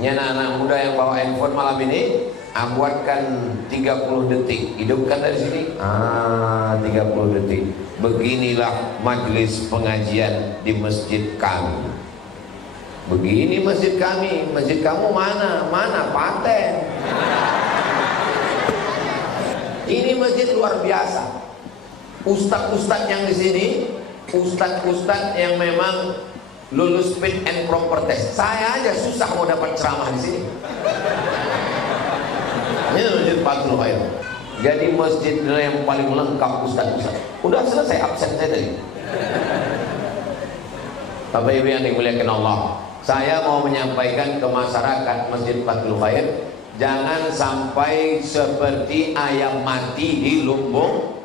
Ini anak-anak muda yang bawa handphone malam ini, buatkan 30 detik. Hidupkan dari sini. 30 detik. Beginilah majelis pengajian di masjid kami. Begini masjid kami. Masjid kamu mana? Mana paten? Ini masjid luar biasa. Ustadz-ustadz yang di sini, ustadz-ustadz yang memang lulus fit and proper test. Saya aja susah mau dapat ceramah di sini. Ini masjid Fathul Khair. Jadi masjid yang paling lengkap ustadz-ustadz. Udah selesai absen saya tadi. Bapak Ibu yang dimuliakan Allah, saya mau menyampaikan ke masyarakat Masjid Fathul Khair, jangan sampai seperti ayam mati di lumbung.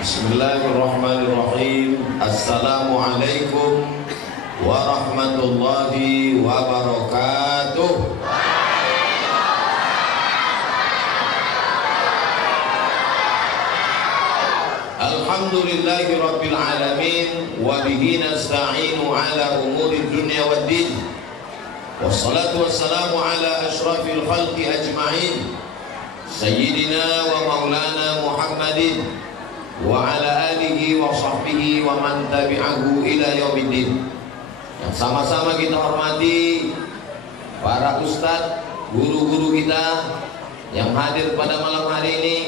Bismillahirrahmanirrahim. Assalamualaikum warahmatullahi wabarakatuh. Alhamdulillahi rabbil alamin, wa bihi nasta'inu ala umuri dunya waddin. Wassalatu wassalamu ala ashrafil khalqi ajma'in, sayyidina wa maulana Muhammadin wa ala alihi wa sahbihi wa man tabi'ahu ila yaumiddin. Yang sama-sama kita hormati para ustadz, guru-guru kita yang hadir pada malam hari ini.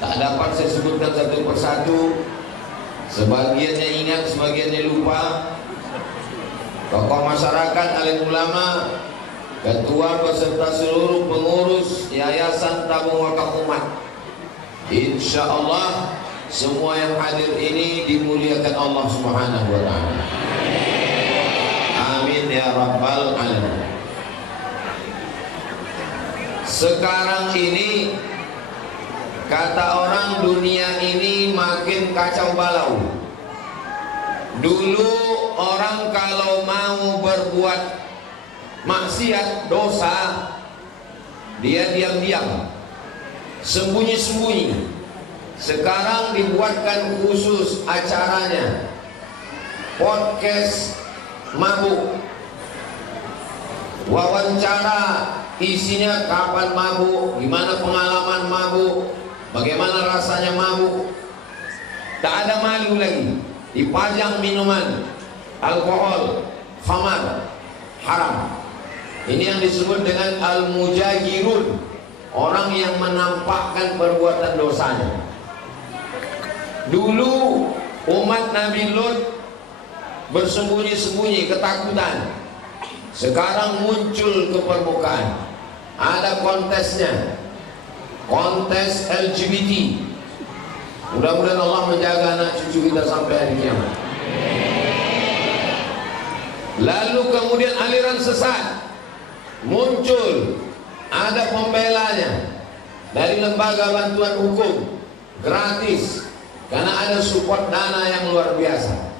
Tak dapat saya sebutkan satu persatu, sebagiannya ingat, sebagiannya lupa. Tokoh masyarakat, alim ulama, ketua beserta seluruh pengurus Yayasan Tabung Wakaf Umat. Insya Allah semua yang hadir ini dimuliakan Allah Subhanahu wa ta'ala. Amin ya rabbal alamin. Sekarang ini kata orang, dunia ini makin kacau balau. Dulu orang kalau mau berbuat maksiat, dosa, dia diam-diam, sembunyi-sembunyi. Sekarang dibuatkan khusus acaranya, podcast mabuk, wawancara isinya kapan mabuk, gimana pengalaman mabuk, bagaimana rasanya mabuk. Tak ada malu lagi, dipajang minuman, alkohol, khamar, haram. Ini yang disebut dengan al-mujahirun, orang yang menampakkan perbuatan dosanya. Dulu umat Nabi Lut bersembunyi-sembunyi, ketakutan. Sekarang muncul ke permukaan. Ada kontesnya, kontes LGBT. Mudah-mudahan Allah menjaga anak cucu kita sampai hari kiamat. Lalu kemudian aliran sesat muncul, ada pembelanya dari lembaga bantuan hukum gratis, karena ada support dana yang luar biasa.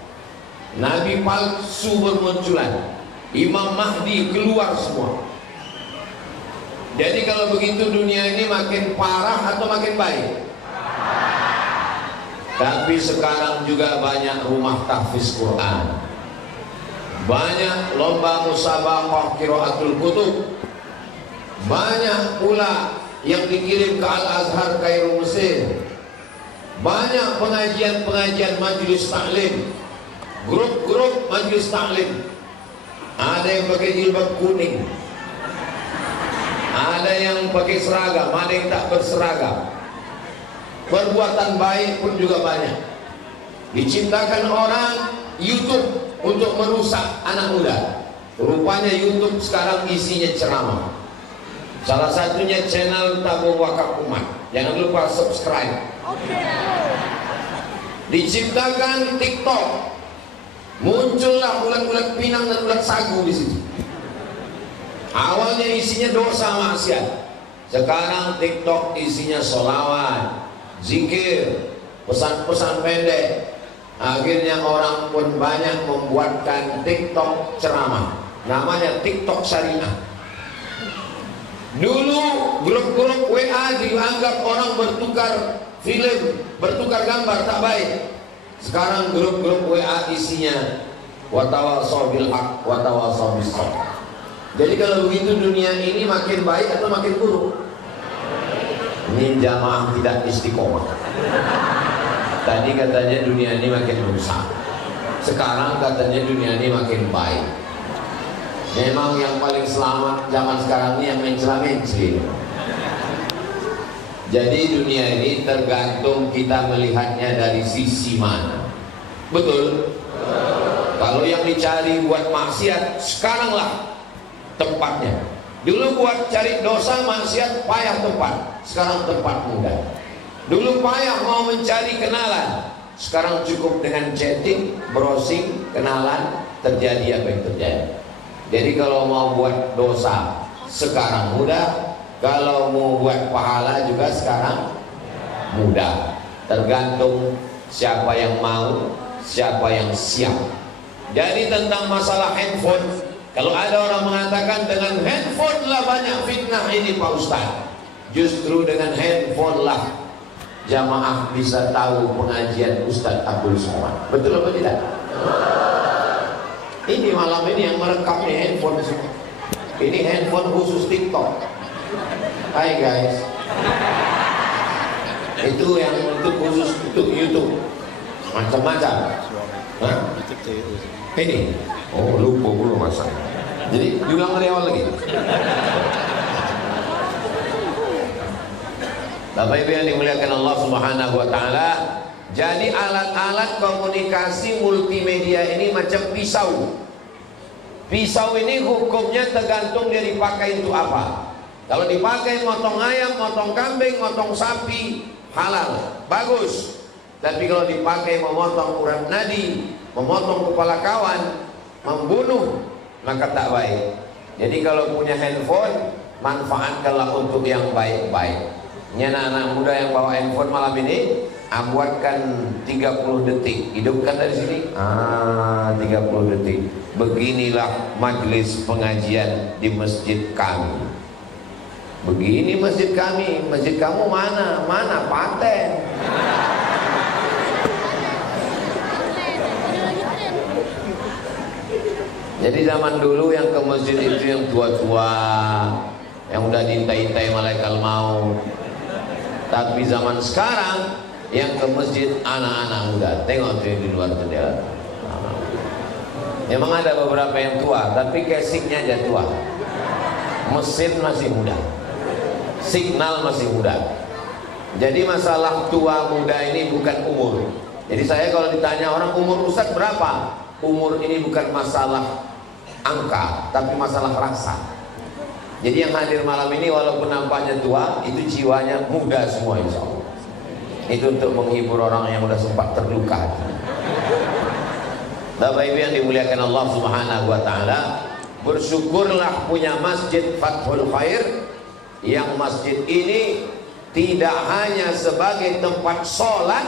Nabi palsu bermunculan, Imam Mahdi keluar semua. Jadi kalau begitu dunia ini makin parah atau makin baik? Tapi sekarang juga banyak rumah tahfiz Quran, banyak lomba musabaqah qiraatul kutub, banyak pula yang dikirim ke Al-Azhar Kairo Mesir, banyak pengajian-pengajian majelis taklim, grup-grup majelis taklim. Ada yang pakai jilbab kuning, ada yang pakai seragam, ada yang tak berseragam. Perbuatan baik pun juga banyak. Diciptakan orang YouTube untuk merusak anak muda. Rupanya YouTube sekarang isinya ceramah. Salah satunya channel Tabung Wakaf Umat. Jangan lupa subscribe. Diciptakan TikTok, muncullah ulat-ulat pinang dan ulat sagu di situ. Awalnya isinya dosa maksiat, Sekarang TikTok isinya sholawat, zikir, pesan-pesan pendek. Akhirnya orang pun banyak membuatkan TikTok ceramah, namanya TikTok syariah. Dulu grup-grup WA dianggap orang bertukar film, bertukar gambar, tak baik. Sekarang grup-grup WA isinya watawasau bil haq watawasau bis sabr. Jadi kalau begitu dunia ini makin baik atau makin buruk? Ini jamaah tidak istiqomah. Tadi katanya dunia ini makin rusak, sekarang katanya dunia ini makin baik. Memang yang paling selamat zaman sekarang ini yang mencela-mencela. Jadi dunia ini tergantung kita melihatnya dari sisi mana. Betul? Kalau yang dicari buat maksiat, sekaranglah tempatnya. Dulu buat cari dosa maksiat payah tempat, sekarang tempat mudah. Dulu payah mau mencari kenalan, sekarang cukup dengan chatting, browsing, kenalan, terjadi apa yang terjadi. Jadi kalau mau buat dosa sekarang mudah, kalau mau buat pahala juga sekarang mudah. Tergantung siapa yang mau, siapa yang siap. Jadi tentang masalah handphone, kalau ada orang mengatakan dengan handphone lah banyak fitnah ini Pak Ustaz, justru dengan handphone lah jamaah bisa tahu pengajian Ustaz Abdul Somad. Betul apa tidak? Ini malam ini yang merekam nih handphone semua. Ini handphone khusus TikTok. Hai guys. Itu yang untuk khusus untuk YouTube. Macam-macam. Hah? Ini. Oh lupa belum masa. Jadi juga dari awal lagi. Bapak Ibu yang dimuliakan Allah Subhanahu wa taala, jadi alat-alat komunikasi multimedia ini macam pisau. Pisau ini hukumnya tergantung dia dipakai untuk apa. Kalau dipakai motong ayam, motong kambing, motong sapi, halal, bagus. Tapi kalau dipakai memotong urat nadi, memotong kepala kawan, membunuh, maka tak baik. Jadi kalau punya handphone, manfaatkanlah untuk yang baik-baik. Ini anak-anak muda yang bawa handphone malam ini, buatkan 30 detik, hidupkan dari sini. 30 detik. Beginilah majelis pengajian di masjid kami. Begini masjid kami. Masjid kamu mana? Mana paten? Jadi zaman dulu yang ke masjid itu yang tua-tua, yang udah diintai-intai malaikat maut. Tapi zaman sekarang yang ke masjid anak-anak muda. Tengok tuh di luar jendela. Memang ada beberapa yang tua, tapi casiknya aja tua. Mesin masih muda, signal masih muda. Jadi masalah tua muda ini bukan umur. Jadi saya kalau ditanya orang umur Ustaz berapa, umur ini bukan masalah angka, tapi masalah rasa. Jadi yang hadir malam ini walaupun nampaknya tua, itu jiwanya muda semua insya Allah. Itu untuk menghibur orang yang sudah sempat terluka. Bapak Ibu yang dimuliakan Allah Subhanahu wa taala, bersyukurlah punya Masjid Fathul Khair, yang masjid ini tidak hanya sebagai tempat sholat,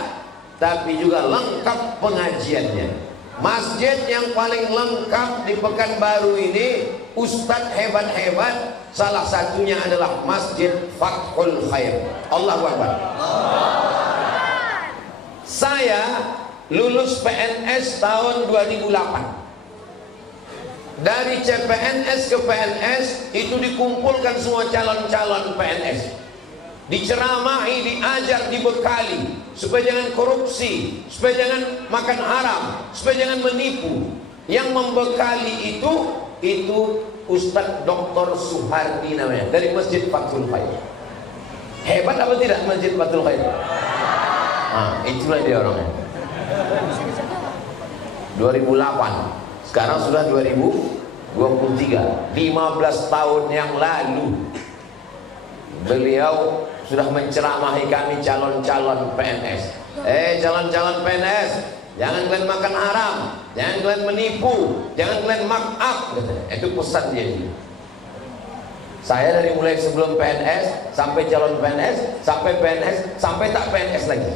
tapi juga lengkap pengajiannya. Masjid yang paling lengkap di Pekanbaru ini, ustadz hebat-hebat, salah satunya adalah Masjid Fathul Khair. Allahu Akbar. Saya lulus PNS tahun 2008. Dari CPNS ke PNS itu dikumpulkan semua calon-calon PNS, diceramahi, diajar, dibekali supaya jangan korupsi, supaya jangan makan haram, supaya jangan menipu. Yang membekali itu Ustadz Dr. Suhardi namanya, dari Masjid Fathul Khair. Hebat apa tidak Masjid Fathul Khair? Itulah dia orangnya. 2008, sekarang sudah 2023, 15 tahun yang lalu beliau sudah menceramahi kami calon-calon PNS. Calon-calon PNS, jangan kalian makan haram, jangan kalian menipu, jangan kalian mark up. Itu pesan dia. Saya dari mulai sebelum PNS sampai calon PNS, sampai PNS, sampai tak PNS lagi.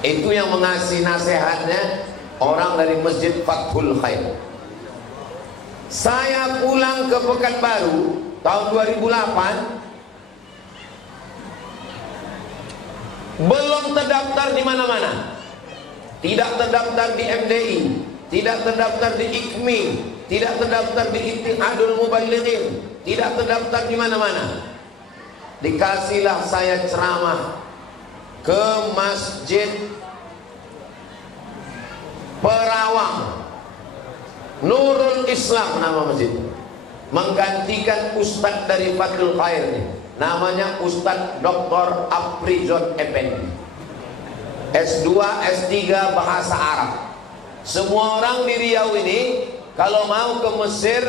Itu yang mengasih nasihatnya orang dari Masjid Fathul Khair. Saya pulang ke Pekanbaru tahun 2008, belum terdaftar di mana-mana. Tidak terdaftar di MDI, tidak terdaftar di IKMI, tidak terdaftar di Ittihadul Mubalighin, tidak terdaftar di mana-mana. Dikasihlah saya ceramah ke Masjid Perawang, Nurul Islam nama masjid, menggantikan Ustadz dari Fathul Khair ini, namanya Ustadz Dr. Aprizon Effendi, S2, S3 bahasa Arab. Semua orang di Riau ini kalau mau ke Mesir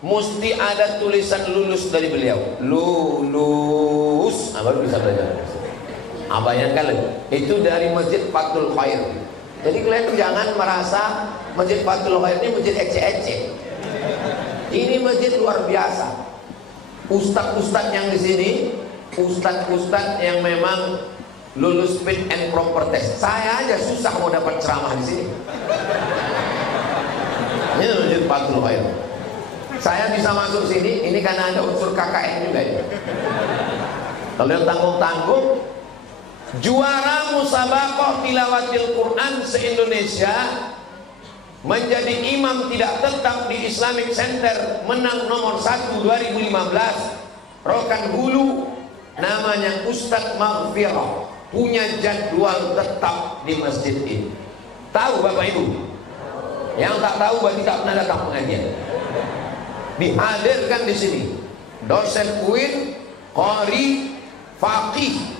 mesti ada tulisan lulus dari beliau, lulus, baru bisa belajar. Bayangkan itu dari Masjid Fathul Khair. Jadi kalian jangan merasa Masjid Fathul Khair ini masjid ecek-ecek. Ini masjid luar biasa. Ustadz-ustadz yang di sini, ustadz-ustadz yang memang lulus fit and proper test. Saya aja susah mau dapat ceramah di sini. Ini Masjid Fathul Khair. Saya bisa masuk sini, ini karena ada unsur KKN juga ya. Kalau yang tanggung-tanggung, juara musabaqah tilawatil Quran se-Indonesia, menjadi imam tidak tetap di Islamic Center, menang nomor 1 2015, Rokan Hulu, namanya Ustadz Maghfirah, punya jadwal tetap di masjid ini. Tahu Bapak Ibu? Yang tak tahu berarti tak pernah datang pengajian. Dihadirkan di sini dosen UIN, qari, faqih,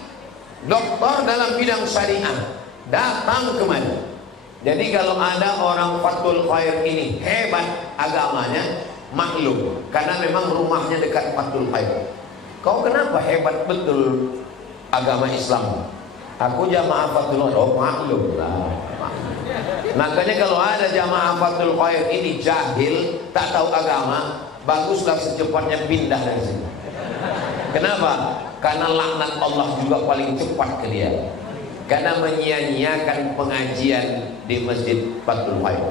doktor dalam bidang syariah, datang kemari. Jadi kalau ada orang Fathul Khair ini hebat agamanya, maklum, karena memang rumahnya dekat Fathul Khair. Kau kenapa hebat betul agama Islam? Aku jamaah Fathul Khair. Oh maklum lah. Makanya kalau ada jamaah Fathul Khair ini jahil, tak tahu agama, baguslah secepatnya pindah dari sini. Kenapa? Karena laknat Allah juga paling cepat ke dia, karena menyia-nyiakan pengajian di Masjid Fathul Khair.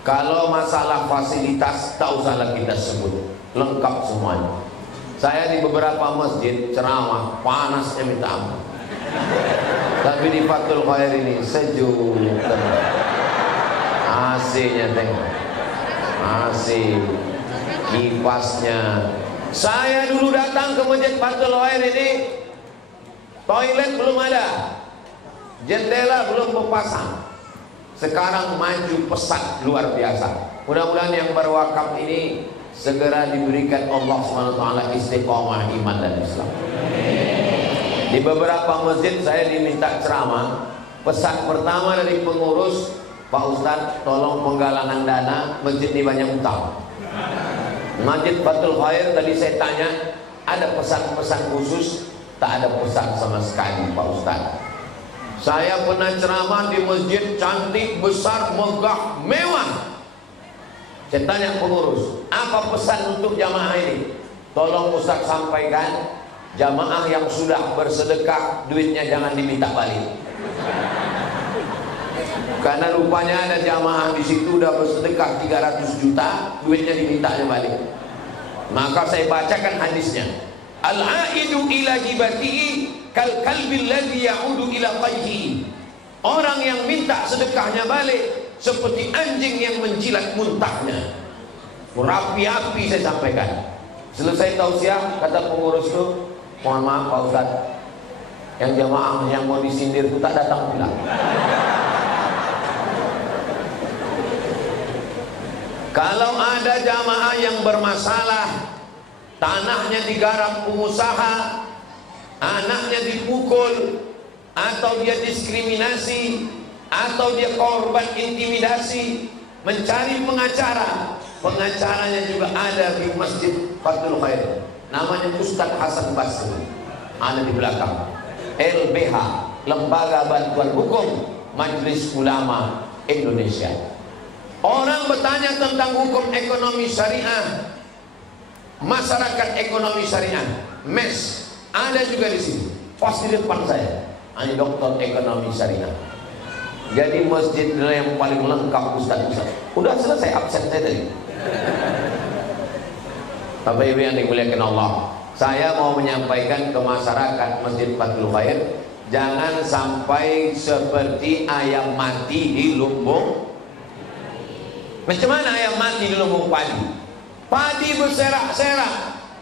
Kalau masalah fasilitas tak usahlah kita sebut, lengkap semuanya. Saya di beberapa masjid ceramah panasnya minta ampun, tapi di Fathul Khair ini sejuk, AC-nya tengok, AC, kipasnya. Saya dulu datang ke Masjid Fathul Khair ini, toilet belum ada, jendela belum berpasang. Sekarang maju pesat luar biasa. Mudah-mudahan yang berwakaf ini segera diberikan Allah SWT istiqomah iman dan Islam. Di beberapa masjid saya diminta ceramah. Pesan pertama dari pengurus, Pak Ustadz tolong penggalangan dana, masjid ini banyak utang. Masjid Fathul Khair tadi saya tanya, ada pesan-pesan khusus? Tak ada pesan sama sekali Pak Ustadz. Saya pernah ceramah di masjid cantik, besar, megah, mewah. Saya tanya pengurus, apa pesan untuk jamaah ini? Tolong Ustadz sampaikan, jamaah yang sudah bersedekah duitnya jangan diminta balik. Karena rupanya ada jamaah di situ udah bersedekah 300 juta, duitnya dimintanya balik. Maka saya bacakan hadisnya. Al-aidu ila hibatihi kal kalbil ladzi ya'udu ila qayhi. Orang yang minta sedekahnya balik seperti anjing yang menjilat muntahnya. Berapi-api saya sampaikan. Selesai tausiah, kata pengurus itu, mohon maaf Pak Ustadz, yang jamaah yang mau disindir itu tak datang pula. Kalau ada jamaah yang bermasalah, tanahnya digarap pengusaha, anaknya dipukul, atau dia diskriminasi, atau dia korban intimidasi, mencari pengacara. Pengacaranya juga ada di Masjid Fathul Khair, namanya Ustadz Hasan Basri, ada di belakang. LBH, Lembaga Bantuan Hukum Majelis Ulama Indonesia. Orang bertanya tentang hukum ekonomi syariah, masyarakat ekonomi syariah, MES, ada juga di sini. Pas di depan saya, ini doktor ekonomi syariah. Jadi masjid yang paling lengkap Ustaz. Udah selesai absen saya tadi. Bapak Ibu yang dimuliakan Allah, saya mau menyampaikan ke masyarakat Masjid Fathul Khair, jangan sampai seperti ayam mati di lumbung. Macam mana ayam mati di lumbung padi? Padi berserak-serak,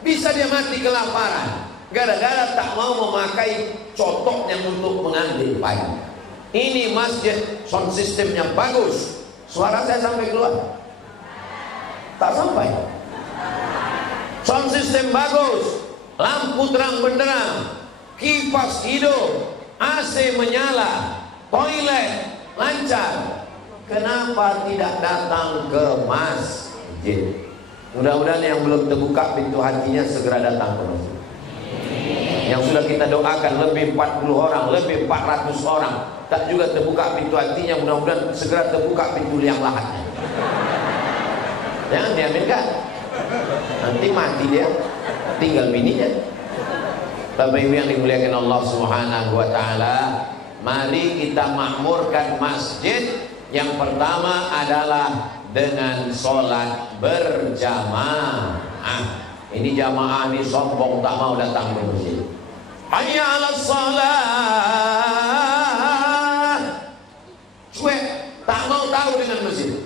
bisa dia mati kelaparan gara-gara tak mau memakai cotoknya untuk mengambil padi. Ini masjid sound systemnya bagus. Suara saya sampai keluar? Tak sampai. Sound system bagus, lampu terang benderang, kipas hidup, AC menyala, toilet lancar. Kenapa tidak datang ke masjid? Mudah-mudahan yang belum terbuka pintu hatinya segera datang ke masjid. Yang sudah kita doakan lebih 40 orang, lebih 400 orang, tak juga terbuka pintu hatinya, mudah-mudahan segera terbuka pintu liang lahatnya. Jangan diaminkan, nanti mati dia, tinggal bininya. Bapak Ibu yang dimuliakan Allah Subhanahu wa taala, mari kita makmurkan masjid. Yang pertama adalah dengan sholat berjamaah. Ini jamaah ini sombong, tak mau datang ke masjid. Hayya 'alas shalah. Cuek, tak mau tahu dengan masjid.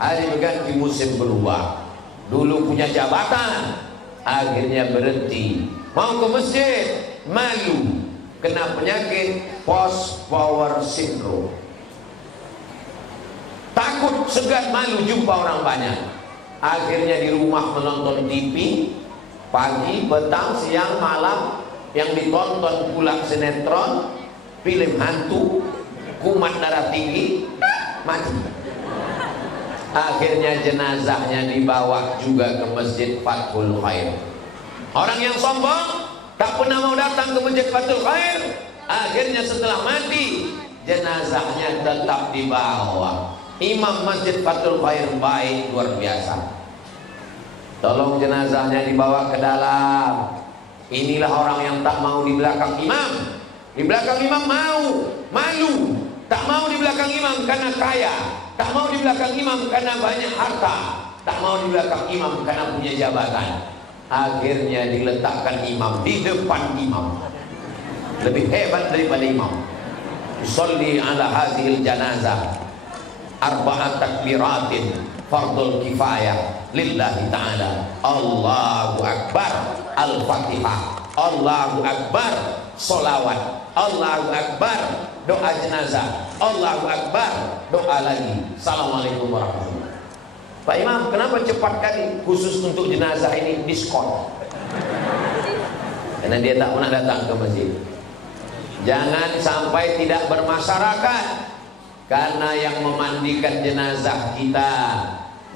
Hari berganti musim berubah. Dulu punya jabatan, akhirnya berhenti. Mau ke masjid, malu, kena penyakit post power syndrome. Takut, segan, malu jumpa orang banyak. Akhirnya di rumah menonton TV pagi, petang, siang, malam. Yang ditonton pula sinetron, film hantu, kumat darah tinggi, mati. Akhirnya jenazahnya dibawa juga ke Masjid Fathul Khair. Orang yang sombong tak pernah mau datang ke Masjid Fathul Khair, akhirnya setelah mati jenazahnya tetap dibawa. Imam Masjid Fathul Khair baik luar biasa. Tolong jenazahnya dibawa ke dalam. Inilah orang yang tak mau di belakang imam. Di belakang imam mau, malu. Tak mau di belakang imam karena kaya. Tak mau di belakang imam karena banyak harta. Tak mau di belakang imam karena punya jabatan. Akhirnya diletakkan imam di depan imam. Lebih hebat daripada imam. Usolli ala hadhil janazah arba'at takbiratin fardul kifayah lillahi ta'ala. Allahu akbar, al-fatihah. Allahu akbar, solawat. Allahu akbar, doa jenazah. Allahu akbar, doa lagi. Assalamualaikum warahmatullahi wabarakatuh. Pak Imam, kenapa cepat kali? Khusus untuk jenazah ini diskon. Karena dia tak pernah datang ke masjid. Jangan sampai tidak bermasyarakat. Karena yang memandikan jenazah kita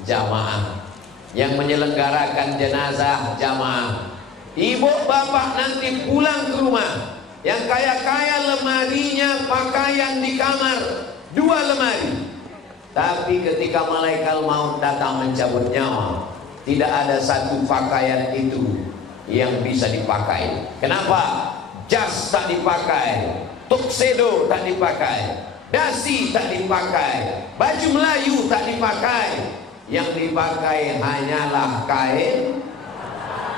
jamaah, yang menyelenggarakan jenazah jamaah. Ibu bapak nanti pulang ke rumah, yang kaya-kaya lemarinya pakaian di kamar 2 lemari. Tapi ketika malaikat maut datang mencabut nyawa, tidak ada satu pakaian itu yang bisa dipakai. Kenapa? Jas tak dipakai, tuxedo tak dipakai, dasi tak dipakai, baju Melayu tak dipakai. Yang dipakai hanyalah kain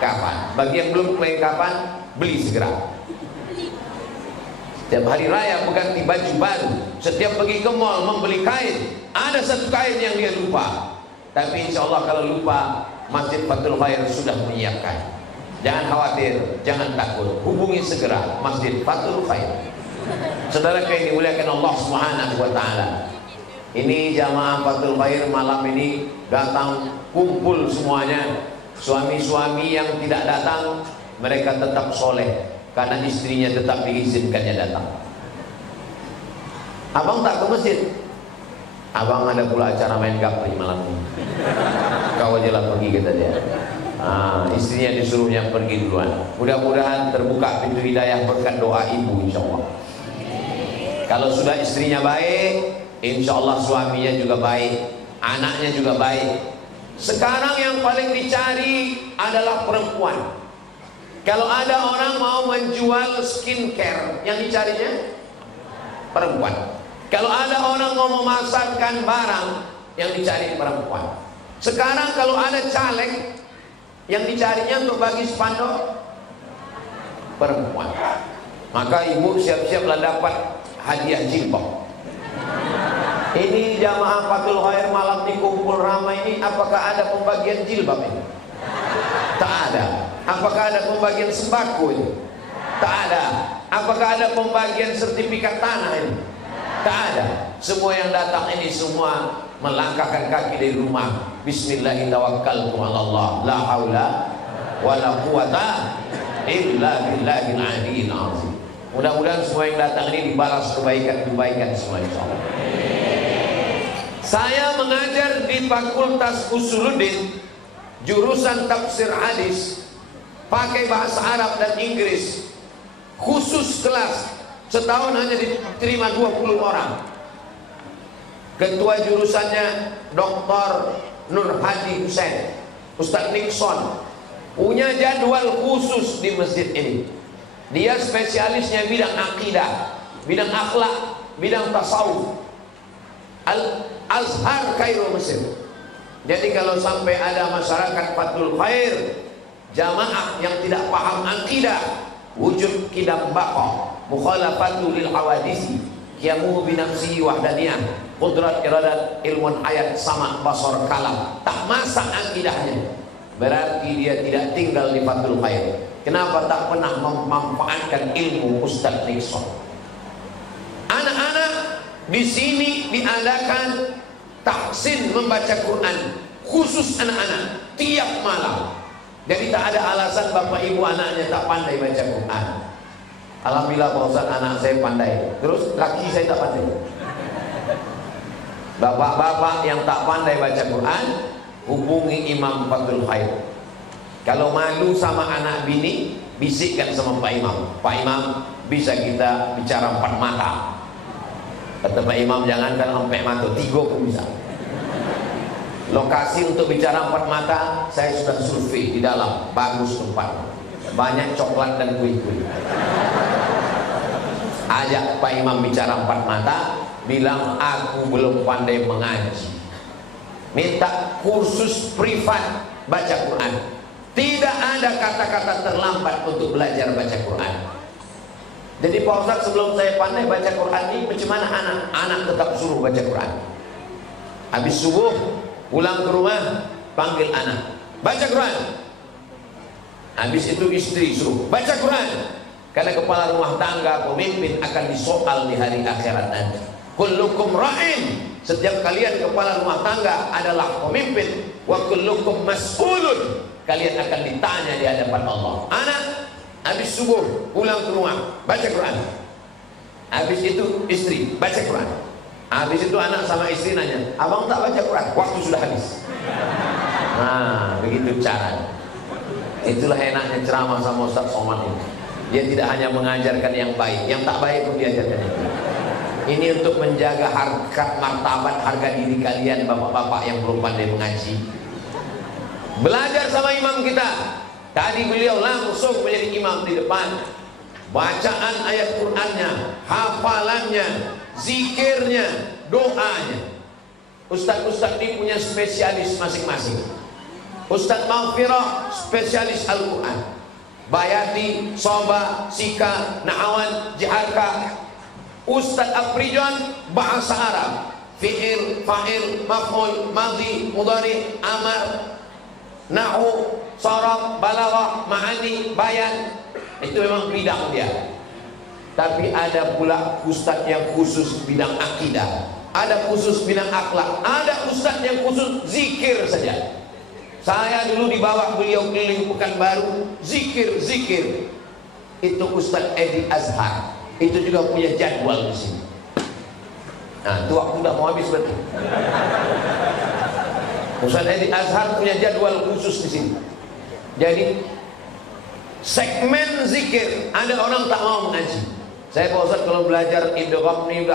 kafan. Bagi yang belum kain kafan, beli segera. Setiap hari raya berganti baju baru. Setiap pergi ke mall membeli kain, ada satu kain yang dia lupa. Tapi insya Allah kalau lupa, Masjid Fathul Khair sudah menyiapkan. Jangan khawatir, jangan takut. Hubungi segera Masjid Fathul Khair. Saudara yang dimuliakan Allah Subhanahu wa taala. Ini jamaah Fathul Khair malam ini datang kumpul semuanya. Suami-suami yang tidak datang, mereka tetap soleh karena istrinya tetap diizinkannya datang. Abang tak ke masjid? Abang ada pula acara main gaplek malam ini. Kau aja lah pergi, kata dia. Istrinya disuruhnya pergi duluan. Mudah-mudahan terbuka pintu hidayah berkat doa ibu, insya Allah. Kalau sudah istrinya baik, insya Allah suaminya juga baik, anaknya juga baik. Sekarang yang paling dicari adalah perempuan. Kalau ada orang mau menjual skincare, yang dicarinya perempuan. Kalau ada orang mau memasarkan barang, yang dicari perempuan. Sekarang kalau ada caleg, yang dicarinya untuk bagi spanduk perempuan. Maka ibu siap-siaplah dapat hadiah jilbab. Ini jamaah Fathul Khair malam di kumpul ramai ini, apakah ada pembagian jilbab ini? Tak ada. Apakah ada pembagian sembako ini? Tak ada. Apakah ada pembagian sertifikat tanah ini? Tak ada. Semua yang datang ini semua melangkahkan kaki dari rumah. Bismillahirrahmanirrahim. La haula wala quwata illa billahil aliyyil azim. Mudah-mudahan semua yang datang ini dibalas kebaikan-kebaikan semua, insyaallah. Saya mengajar di Fakultas Usuluddin, jurusan tafsir hadis, pakai bahasa Arab dan Inggris. Khusus kelas, setahun hanya diterima 20 orang. Ketua jurusannya Dr. Nur Hadi Hussein, Ustadz Nixon, punya jadwal khusus di masjid ini. Dia spesialisnya bidang akidah, bidang akhlak, bidang tasawuf. Al-Azhar Kairo Mesir. Jadi kalau sampai ada masyarakat Fathul Khair, jamaah yang tidak paham akidah, wujud kidam baqa, mukhalafatu lil hawadisi, qiyamuhu binafsi wahdaniyah, qudrat iradat ilmun hayat sama basar kalam, tak masak akidahnya, berarti dia tidak tinggal di Fathul Khair. Kenapa tak pernah memanfaatkan ilmu Ustadz Nixon? Anak-anak di sini diadakan tahsin membaca Quran khusus anak-anak tiap malam. Jadi tak ada alasan bapak ibu anaknya tak pandai baca Quran. Alhamdulillah Pak Ustaz, anak saya pandai. Terus laki saya tak pandai. Bapak-bapak yang tak pandai baca Quran, hubungi Imam Fathul Khair. Kalau malu sama anak bini, bisikkan sama Pak Imam. Pak Imam, bisa kita bicara 4 mata. Kata Pak Imam, jangankan sampai mata, 3 pun bisa. Lokasi untuk bicara 4 mata saya sudah survei di dalam, bagus tempat, banyak coklat dan kue-kue. Ajak Pak Imam bicara 4 mata, bilang aku belum pandai mengaji, minta kursus privat baca Quran. Tidak ada kata-kata terlambat untuk belajar baca Quran. Jadi Pak Ustaz, sebelum saya pandai baca Quran ini, macam mana anak? Anak tetap suruh baca Quran. Habis subuh pulang ke rumah, panggil anak, baca Quran. Habis itu istri suruh baca Quran. Karena kepala rumah tangga, pemimpin akan disoal di hari akhirat nanti. Kullukum ra'in, setiap kalian kepala rumah tangga adalah pemimpin. Wa kullukum mas'ulun, kalian akan ditanya di hadapan Allah. Anak habis subuh pulang ke rumah, baca Quran. Habis itu istri baca Quran. Habis itu anak sama istri nanya, abang tak baca Quran? Waktu sudah habis. Nah, begitu cara. Itulah enaknya ceramah sama Ustaz Somad ini. Dia tidak hanya mengajarkan yang baik, yang tak baik pun diajarkan itu. Ini untuk menjaga harkat martabat, harga diri kalian bapak-bapak yang belum pandai mengaji. Belajar sama imam kita. Tadi beliau langsung menjadi imam di depan. Bacaan ayat Qur'annya, hafalannya, zikirnya, doanya. Ustadz-ustadz ini punya spesialis masing-masing. Ustadz Maghfirah spesialis Al-Quran, Bayati, Soba, Sika, Na'awan, Jiharka. Ustadz Afrijon bahasa Arab, fi'il, fa'il, maf'ul, madhi, mudhari, amar, nahu, saraf, balaghah, ma'ani, bayan. Itu memang bidang dia. Tapi ada pula ustadz yang khusus bidang akidah, ada khusus bidang akhlak, ada ustadz yang khusus zikir saja. Saya dulu di bawah beliau keliling Pekanbaru, zikir. Itu Ustadz Edi Azhar. Itu juga punya jadwal di sini. Nah, itu waktu udah mau habis berarti. Ustadz Edi Azhar punya jadwal khusus di sini. Jadi segmen zikir, ada orang tak mau mengaji. Saya Pak Ustadz kalau belajar idgham ini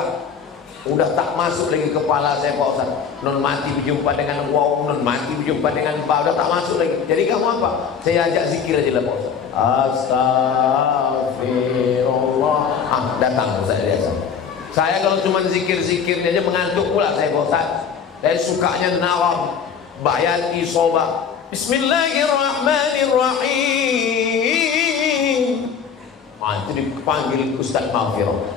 Udah tak masuk lagi kepala saya Pak Ustaz. Non mati berjumpa dengan wow, non mati berjumpa dengan Pak, udah tak masuk lagi. Jadi kamu apa? Saya ajak zikir aja lah Pak Ustaz. Astagfirullah. Datang Ustaz biasa. Saya kalau cuma zikir-zikir aja mengantuk pula saya Pak Ustaz. Saya sukanya nawab, bayati soba. Bismillahirrahmanirrahim. Itu dipanggil Ustaz Maghfirah.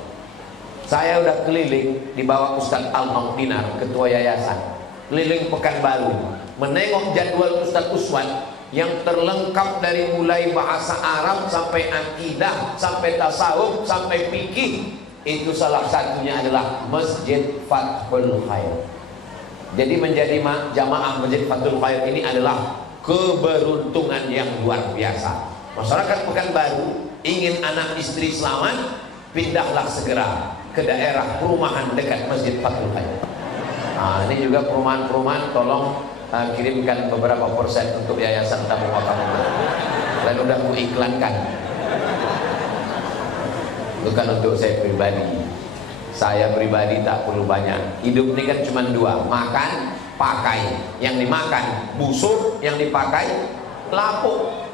Saya udah keliling dibawa Ustaz Al-Mam Dinar, ketua yayasan, keliling Pekanbaru, menengok jadwal Ustaz Uswan yang terlengkap dari mulai bahasa Arab sampai akidah, sampai tasawuf, sampai fikih. Itu salah satunya adalah Masjid Fathul Khair. Jadi menjadi jamaah Masjid Fathul Khair ini adalah keberuntungan yang luar biasa. Masyarakat Pekanbaru ingin anak istri selamat, pindahlah segera ke daerah perumahan dekat Masjid Fathul Khair. Ini juga perumahan-perumahan tolong kirimkan beberapa persen untuk yayasan tabung wakaf dan udah aku iklankan. Bukan untuk saya pribadi. Saya pribadi tak perlu banyak. Hidup ini kan cuma dua, makan, pakai. Yang dimakan busuk, yang dipakai lapuk.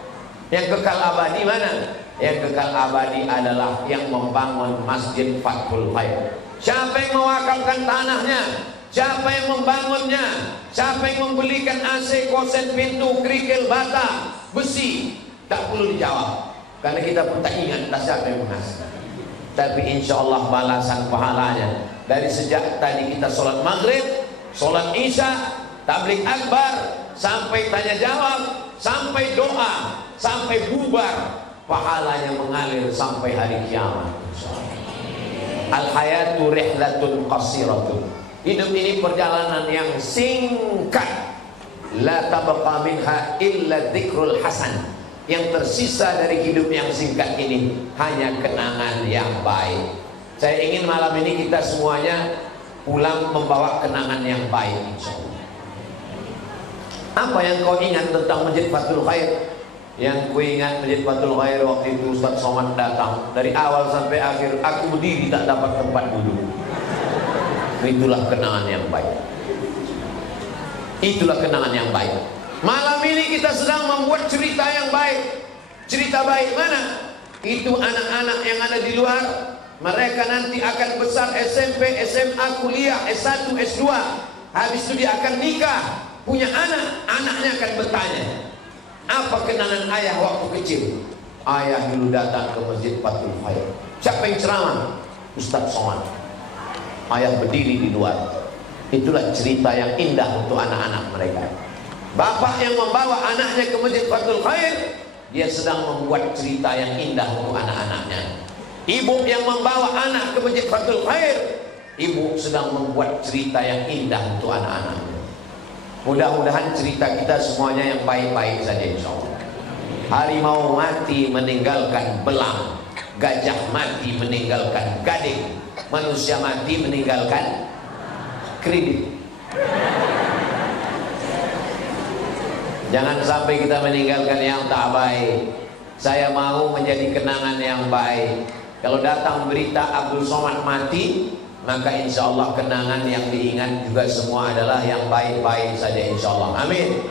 Yang kekal abadi mana? Yang kekal abadi adalah yang membangun Masjid Fathul Khair. Siapa yang mewakafkan tanahnya? Siapa yang membangunnya? Siapa yang membelikan AC, koset, pintu, kerikil, bata, besi? Tak perlu dijawab, karena kita pun tak ingat siapa yang mengasih. Tapi insya Allah balasan pahalanya dari sejak tadi kita sholat maghrib, sholat isya, tabligh akbar, sampai tanya jawab, sampai doa, sampai bubar, pahalanya mengalir sampai hari kiamat. Al-hayatu rihlatun qasiratun. Hidup ini perjalanan yang singkat. La tabqa minha illa dzikrul hasan. Yang tersisa dari hidup yang singkat ini hanya kenangan yang baik. Saya ingin malam ini kita semuanya pulang membawa kenangan yang baik, insyaallah. Apa yang kau ingat tentang Masjid Fathul Khair? Yang ku ingat Masjid Fathul Khair waktu itu Ustaz Somad datang, dari awal sampai akhir aku berdiri tak dapat tempat duduk. Itulah kenangan yang baik. Itulah kenangan yang baik. Malam ini kita sedang membuat cerita yang baik. Cerita baik mana? Itu anak-anak yang ada di luar. Mereka nanti akan besar SMP, SMA, kuliah, S1, S2. Habis itu dia akan nikah, punya anak. Anaknya akan bertanya, apa kenangan ayah waktu kecil? Ayah dulu datang ke Masjid Fathul Khair. Siapa yang ceramah? Ustaz Somad. Ayah berdiri di luar. Itulah cerita yang indah untuk anak-anak mereka. Bapak yang membawa anaknya ke Masjid Fathul Khair, dia sedang membuat cerita yang indah untuk anak-anaknya. Ibu yang membawa anak ke Masjid Fathul Khair, ibu sedang membuat cerita yang indah untuk anak-anaknya. Mudah-mudahan cerita kita semuanya yang baik-baik saja, insyaallah. Harimau mati meninggalkan belang, gajah mati meninggalkan gading, manusia mati meninggalkan kredit. Jangan sampai kita meninggalkan yang tak baik. Saya mau menjadi kenangan yang baik. Kalau datang berita Abdul Somad mati, maka insya Allah kenangan yang diingat juga semua adalah yang baik-baik saja, insya Allah. Amin.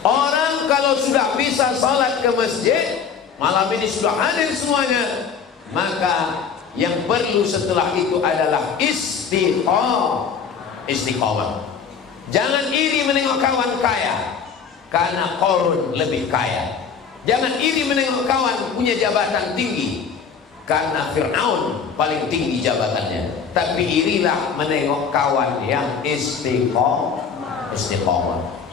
Orang kalau sudah bisa salat ke masjid, malam ini sudah hadir semuanya, maka yang perlu setelah itu adalah istiqomah. Jangan iri menengok kawan kaya, karena Qarun lebih kaya. Jangan iri menengok kawan punya jabatan tinggi, karena Fir'aun paling tinggi jabatannya. Tapi irilah menengok kawan yang istiqomah.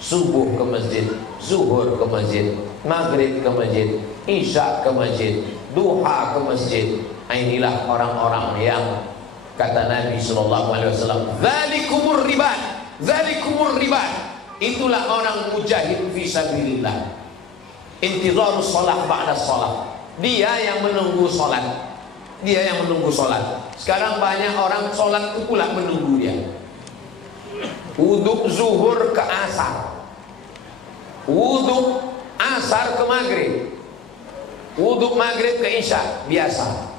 Subuh ke masjid, zuhur ke masjid, maghrib ke masjid, isya ke masjid, duha ke masjid. Inilah orang-orang yang kata Nabi SAW, dzalikumur ribat. Dzalikumur ribat. Itulah orang mujahid fi sabilillah. Intizarus shalah ba'da shalah. Dia yang menunggu salat. Dia yang menunggu salat. Sekarang banyak orang salat itu pula menunggu dia. Wudhu zuhur ke asar, wudhu asar ke maghrib, wudhu maghrib ke isya biasa.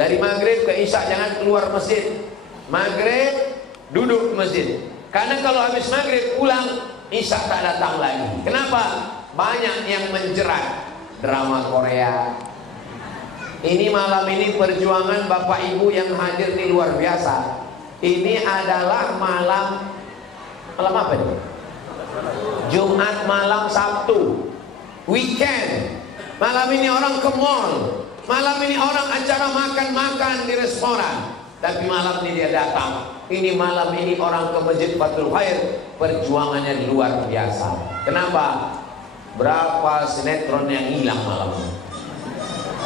Dari maghrib ke isya jangan keluar masjid. maghrib duduk ke masjid. Karena kalau habis maghrib pulang, isya tak datang lagi. Kenapa? Banyak yang menjerat drama Korea. Ini malam ini perjuangan Bapak Ibu yang hadir di luar biasa. Ini adalah malam apa ini? Jumat malam Sabtu, weekend. Malam ini orang ke mall, malam ini orang acara makan-makan di restoran. Tapi malam ini dia datang. Ini malam ini orang ke Masjid Fathul Khair. Perjuangannya luar biasa. Kenapa? Berapa sinetron yang hilang malam ini.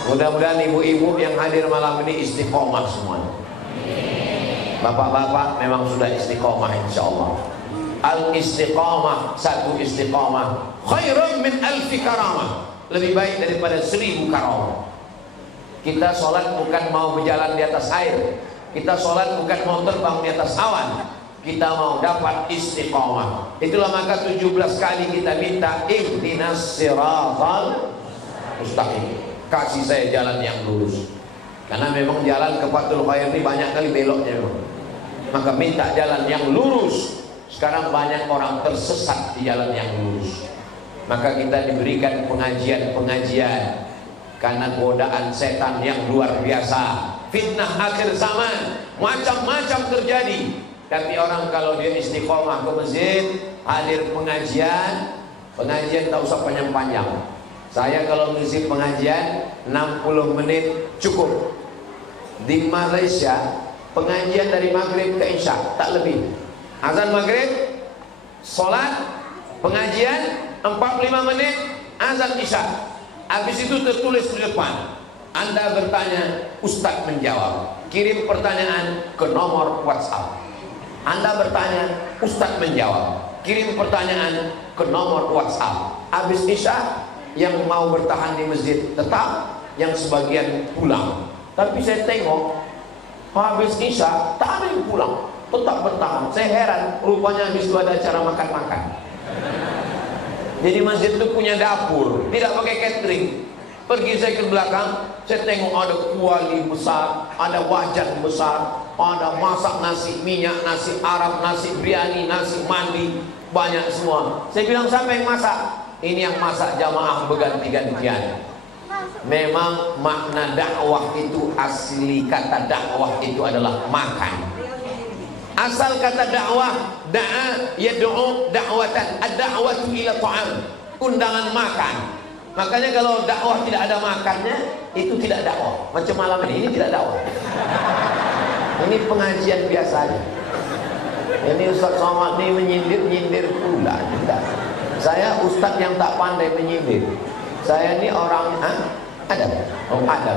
Mudah-mudahan ibu-ibu yang hadir malam ini istiqomah semuanya. Bapak-bapak memang sudah istiqomah insyaallah. Al-istiqamah, satu istiqamah khairun min alfi karamah. Lebih baik daripada 1000 karamah. Kita sholat bukan mau berjalan di atas air. Kita sholat bukan mau terbang di atas awan. Kita mau dapat istiqamah. Itulah maka 17 kali kita minta ihdinas siratal mustaqim. Kasih saya jalan yang lurus. Karena memang jalan ke Fathul Khair ini banyak kali beloknya memang. Maka minta jalan yang lurus. Sekarang banyak orang tersesat di jalan yang lurus. Maka kita diberikan pengajian-pengajian. Karena godaan setan yang luar biasa. Fitnah akhir zaman macam-macam terjadi. Tapi orang kalau dia istiqomah ke masjid, hadir pengajian tak usah panjang-panjang. Saya kalau ngisi pengajian 60 menit cukup. Di Malaysia pengajian dari maghrib ke isya tak lebih. Azan maghrib, sholat, pengajian 45 menit, azan isya. Habis itu tertulis di depan. Anda bertanya, Ustadz menjawab. Kirim pertanyaan ke nomor WhatsApp. Anda bertanya, Ustadz menjawab. Kirim pertanyaan ke nomor WhatsApp. Habis isya, yang mau bertahan di masjid tetap, yang sebagian pulang. Tapi saya tengok, habis isya tak ada yang pulang, tetap bertahan. Saya heran, rupanya habis itu ada acara makan-makan. Jadi masjid itu punya dapur, tidak pakai catering. Pergi saya ke belakang, saya tengok ada kuali besar, ada wajan besar, ada masak nasi minyak, nasi Arab, nasi biryani, nasi mandi, banyak semua. Saya bilang, siapa yang masak? Ini yang masak jamaah berganti-gantian. Memang makna dakwah itu, asli kata dakwah itu adalah makan. Asal kata dakwah, da'a yad'u da'watan, ad-da'watu ila ta'am, undangan makan. Makanya kalau dakwah tidak ada makannya, itu tidak dakwah. Macam malam ini tidak dakwah. Ini pengajian biasanya. Ini Ustaz Somad ini menyindir-nyindir pula. Tidak. Saya Ustaz yang tak pandai menyindir. Saya ini orang ada. Oh, ada.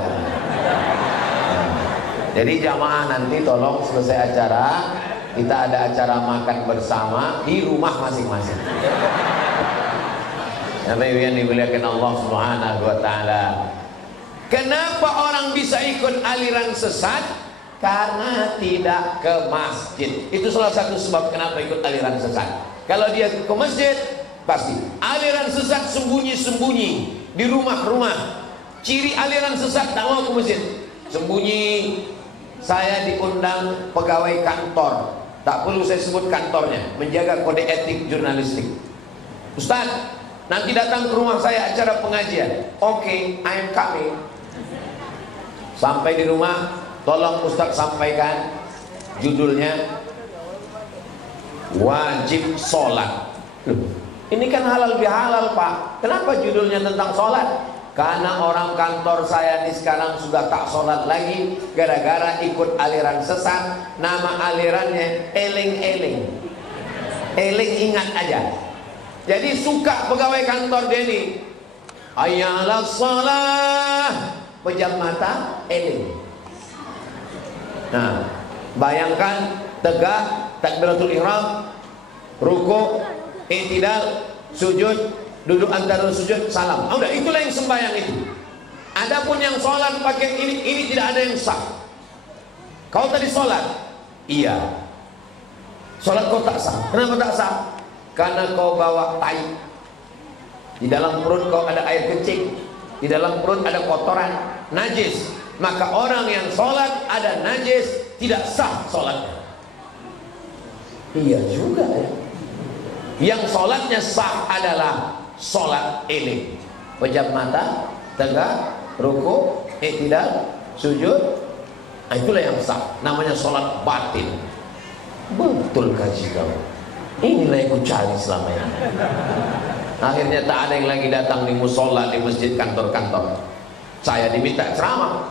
Jadi jamaah nanti tolong selesai acara, kita ada acara makan bersama di rumah masing-masing. Bapak yang dimuliakan Allah Subhanahu wa taala. Kenapa orang bisa ikut aliran sesat? Karena tidak ke masjid. Itu salah satu sebab kenapa ikut aliran sesat. Kalau dia ke masjid, pasti aliran sesat sembunyi-sembunyi di rumah-rumah. Ciri aliran sesat tak mau ke masjid, sembunyi. Saya diundang pegawai kantor, tak perlu saya sebut kantornya, menjaga kode etik jurnalistik. Ustaz, nanti datang ke rumah saya acara pengajian. Oke, I am coming. Sampai di rumah, tolong Ustaz sampaikan judulnya wajib sholat. Ini kan halal bihalal Pak. Kenapa judulnya tentang sholat? Karena orang kantor saya ini sekarang sudah tak sholat lagi gara-gara ikut aliran sesat. Nama alirannya eling-eling. Eling ingat aja. Jadi suka pegawai kantor dia ini, hayya 'alas shalah, pejam mata, eling. Nah, bayangkan tegak, takbiratul ihram, ruku', i'tidal, sujud, duduk antara sujud, salam. Udah, itulah yang sembahyang itu. Adapun yang sholat pakai ini tidak ada yang sah. Kau tadi sholat? Iya. Sholat kau tak sah. Kenapa tak sah? Karena kau bawa tai. Di dalam perut kau ada air kencing. Di dalam perut ada kotoran, najis. Maka orang yang sholat ada najis tidak sah sholatnya. Iya juga ya. Yang sholatnya sah adalah sholat ini: pejam mata, tegak, ruku, i'tidal, sujud. Nah, itulah yang sah. Namanya sholat batin. Betul kaji kamu. Inilah yang ku cari selama ini. Akhirnya tak ada yang lagi datang di musola, di masjid, kantor-kantor. Saya diminta ceramah.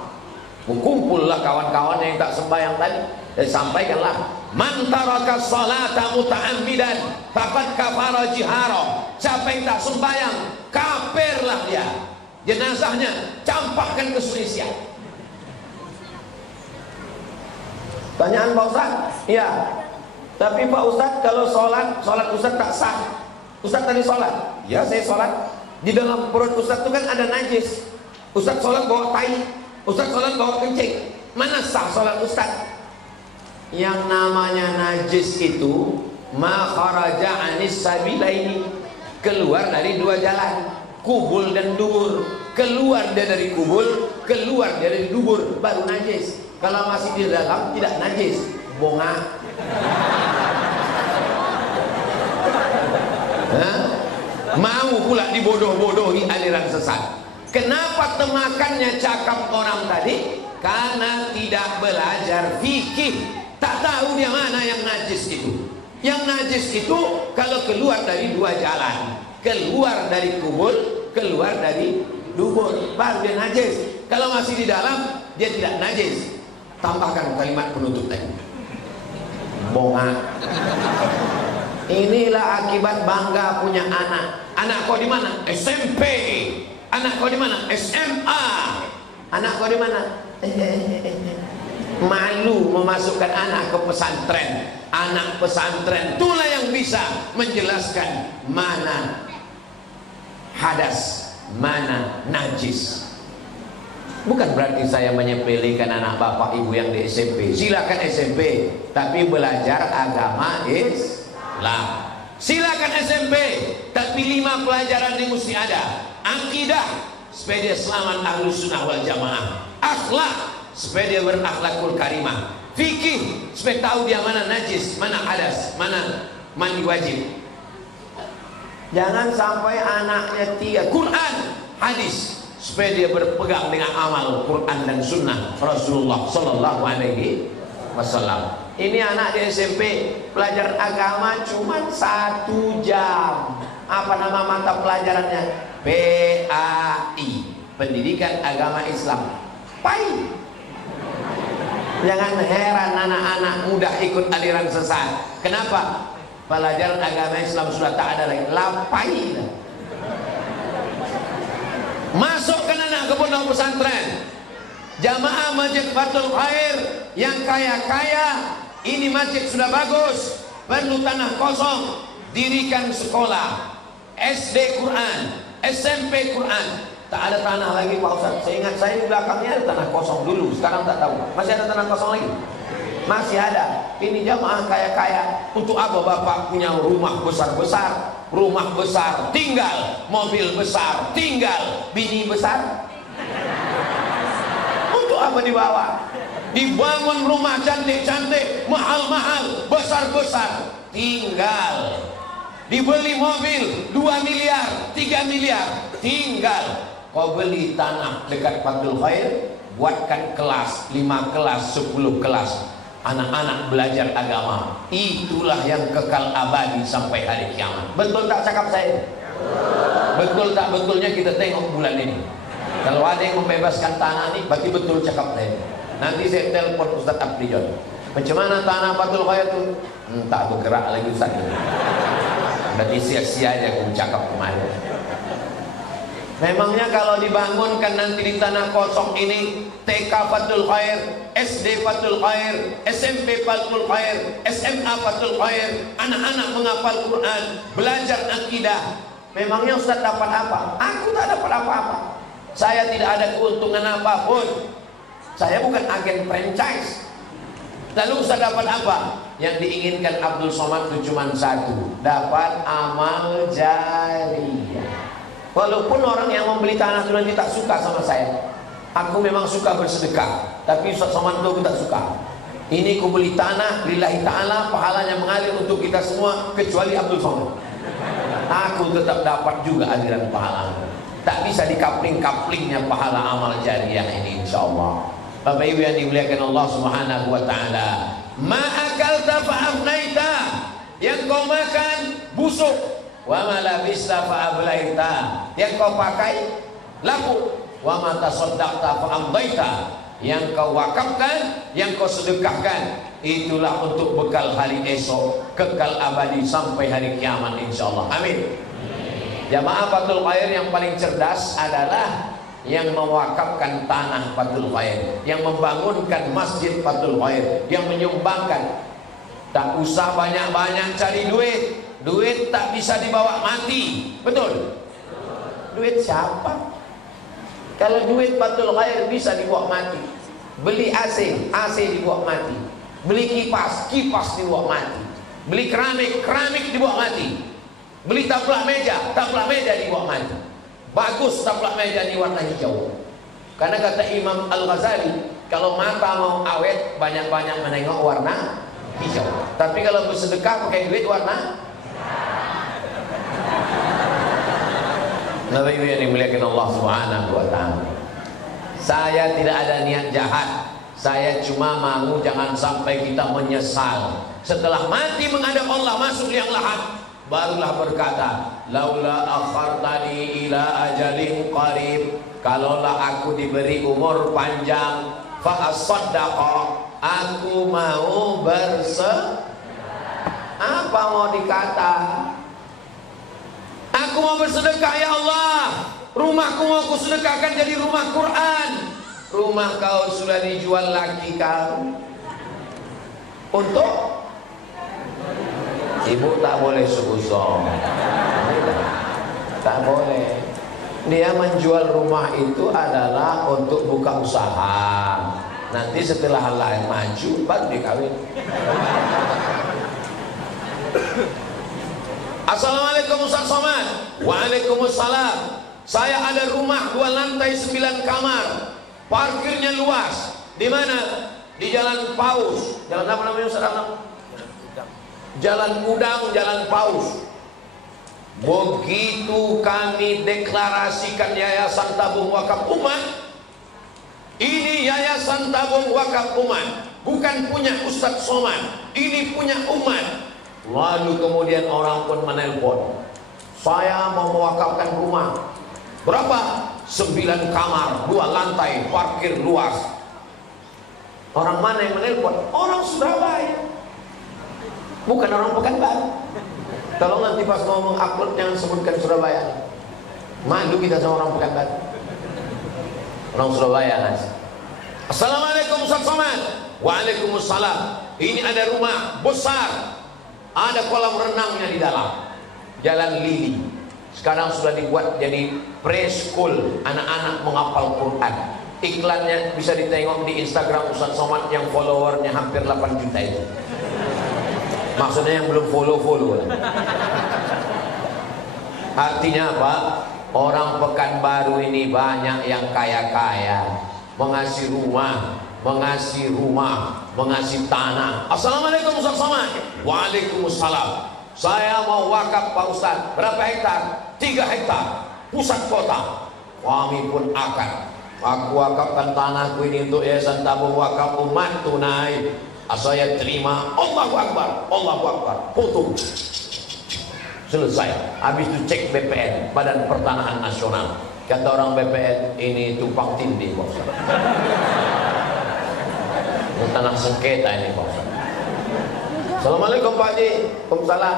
Kumpullah kawan-kawan yang tak sembahyang tadi. Dan sampaikanlah, man taraka sholata muta'ammidan faqad kafara jihara. Siapa yang tak sembahyang, kafirlah dia. Jenazahnya campakkan ke Sulisia. Tanyaan Pak Ustaz? Iya. Tapi Pak Ustaz, kalau sholat Ustaz tak sah. Ustaz tadi sholat? Ya, saya sholat. Di dalam perut Ustaz itu kan ada najis. Ustaz sholat bawa tai, Ustaz sholat bawa kencing. Mana sah sholat Ustaz? Yang namanya najis itu ma kharaja anis sabilaini, keluar dari dua jalan, kubul dan dubur. Keluar dia dari kubul, keluar dia dari dubur, baru najis. Kalau masih di dalam tidak najis, bongak. Mau pula dibodoh-bodohi aliran sesat. Kenapa temakannya cakap orang tadi? Karena tidak belajar fikih. Tak tahu dia mana yang najis itu. Yang najis itu kalau keluar dari dua jalan, keluar dari kubur, keluar dari dubur, baru dia najis. Kalau masih di dalam, dia tidak najis. Tambahkan kalimat penutup tadi, bongak. Inilah akibat bangga punya anak. Anak kau di mana? SMP. Anak kau di mana? SMA. Anak kau di mana? Malu memasukkan anak ke pesantren. Anak pesantren itulah yang bisa menjelaskan mana hadas, mana najis. Bukan berarti saya menyepelekan anak bapak ibu yang di SMP. Silakan SMP, tapi belajar agama Islam. Silakan SMP, tapi 5 pelajaran ini mesti ada. Akidah, supaya dia selamat ahlus sunnah wal jamaah. Akhlak, supaya dia berakhlakul karimah. Fikih, supaya tahu dia mana najis, mana hadas, mana mandi wajib. Jangan sampai anaknya Quran, hadis, supaya dia berpegang dengan amal Quran dan sunnah Rasulullah Sallallahu Alaihi Wasallam. Ini anak di SMP pelajaran agama cuma 1 jam. Apa nama mata pelajarannya? PAI, Pendidikan Agama Islam. PAI. Jangan heran anak-anak muda ikut aliran sesat. Kenapa? Pelajaran agama Islam sudah tak ada lagi. Lapai. Masukkan anak ke pondok pesantren. Jamaah Masjid Fathul Khair yang kaya-kaya, ini masjid sudah bagus, perlu tanah kosong, dirikan sekolah SD Quran, SMP Quran. Tak ada tanah lagi Pak Ustaz. Saya ingat saya di belakangnya ada tanah kosong dulu, sekarang tak tahu. Masih ada tanah kosong lagi? Masih ada. Ini jamaah kaya-kaya. Untuk apa Bapak punya rumah besar-besar, rumah besar tinggal, mobil besar tinggal, bini besar? Untuk apa dibawa? Dibangun rumah cantik-cantik, mahal-mahal, besar-besar, tinggal. Dibeli mobil 2 miliar, 3 miliar, tinggal. Kau beli tanah dekat Fathul Khair, buatkan kelas, 5 kelas, 10 kelas, anak-anak belajar agama. Itulah yang kekal abadi sampai hari kiamat. Betul tak cakap saya? Betul tak betulnya kita tengok bulan ini. Kalau ada yang membebaskan tanah ini, berarti betul cakap saya. Nanti saya telepon Ustaz Abdi John. Macam mana tanah Fathul Khair itu? Tak bergerak lagi Ustaz. Berarti sia-sia aja aku cakap kemarin. Memangnya kalau dibangunkan nanti di tanah kosong ini TK Fathul Khair, SD Fathul Khair, SMP Fathul Khair, SMA Fathul Khair, anak-anak menghafal Quran, belajar akidah, memangnya Ustaz dapat apa? Aku tak dapat apa-apa. Saya tidak ada keuntungan apapun. Saya bukan agen franchise. Lalu Ustaz dapat apa? Yang diinginkan Abdul Somad itu cuma satu, dapat amal jariyah. Walaupun orang yang membeli tanah itu nanti tak suka sama saya. Aku memang suka bersedekah, tapi Ustaz Somad itu aku tak suka. Ini ku beli tanah lillahi ta'ala, pahalanya mengalir untuk kita semua kecuali Abdul Somad. Aku tetap dapat juga aliran pahala. Tak bisa dikapling-kaplingnya pahala amal jariah ini insyaallah. Bapak Ibu yang dimuliakan Allah Subhanahu wa taala. Ma akalta fa afnaita, yang kau makan busuk. Wa ma labista fa ablaita, yang kau pakai laku. Wa ma tasaddaqta fa amdaita, yang kau wakafkan, yang kau sedekahkan, itulah untuk bekal hari esok, kekal abadi sampai hari kiamat insyaallah. Amin. Jamaah Fathul Khair yang paling cerdas adalah yang mewakafkan tanah Fathul Khair, yang membangunkan masjid Fathul Khair, yang menyumbangkan. Tak usah banyak-banyak cari duit. Duit tak bisa dibawa mati. Betul? Duit siapa? Kalau duit Fathul Khair bisa dibawa mati. Beli AC, AC dibawa mati. Beli kipas, kipas dibawa mati. Beli keramik, keramik dibawa mati. Beli taplak meja dibawa mati. Bagus taplak meja ini warna hijau. Karena kata Imam Al-Ghazali, kalau mata mau awet, banyak-banyak menengok warna hijau. Tapi kalau bersedekah pakai duit warna Bapak Ibu yang dimuliakan Allah Subhanahu wa taala. Saya tidak ada niat jahat. Saya cuma mau jangan sampai kita menyesal. Setelah mati menghadap Allah masuk liang lahat, barulah berkata, laula akhartani ila ajalin qarib, kalaulah aku diberi umur panjang, fa asaddaqa, aku mau apa mau dikata? Aku mau bersedekah ya Allah. Rumahku mau aku sedekahkan jadi rumah Quran. Rumah kau sudah dijual lagi kau. Untuk ibu tak boleh suzon. Tak boleh. Dia menjual rumah itu adalah untuk buka usaha. Nanti setelah hal lain maju baru dikawin. Assalamualaikum Ustaz Somad. Waalaikumsalam. Saya ada rumah 2 lantai 9 kamar, parkirnya luas. Di mana? Di Jalan Paus. Jalan apa namanya Ustaz? Jalan Udang, Jalan Paus. Begitu kami deklarasikan Yayasan Tabung Wakaf Umat, ini Yayasan Tabung Wakaf Umat, bukan punya Ustaz Somad, ini punya umat. Lalu kemudian orang pun menelpon, saya mau mewakafkan rumah. Berapa? 9 kamar, 2 lantai, parkir luas. Orang mana yang menelpon? Orang Surabaya, bukan orang Pekanbaru. Tolong nanti pas ngomong upload jangan sebutkan Surabaya. Malu kita sama orang Pekanbaru. Orang Surabaya nasi. Assalamualaikum Ustaz Somad. Waalaikumsalam. Ini ada rumah besar, ada kolam renangnya di dalam. Jalan Lili. Sekarang sudah dibuat jadi preschool, anak-anak menghafal Quran. Iklannya bisa ditengok di Instagram Ustaz Somad yang followernya hampir 8 juta itu. Maksudnya yang belum follow. Artinya apa? Orang Pekanbaru ini banyak yang kaya-kaya, mengasih rumah, mengasih tanah. Assalamualaikum Ustaz Somad. Waalaikumsalam. Saya mau wakaf Pak Ustaz. Berapa hektar? 3 hektar, pusat kota. Kami pun akan. Aku wakafkan tanahku ini untuk Yayasan Tabung Wakaf Umat tunai. Saya terima. Allahu Akbar, Allahu Akbar. Foto. Selesai. Habis itu cek BPN, Badan Pertanahan Nasional. Kata orang BPN, ini tumpang tindih Pak Ustaz. Tanah sengketa ini Pak Ustaz. Assalamualaikum Pak Haji. Waalaikumsalam.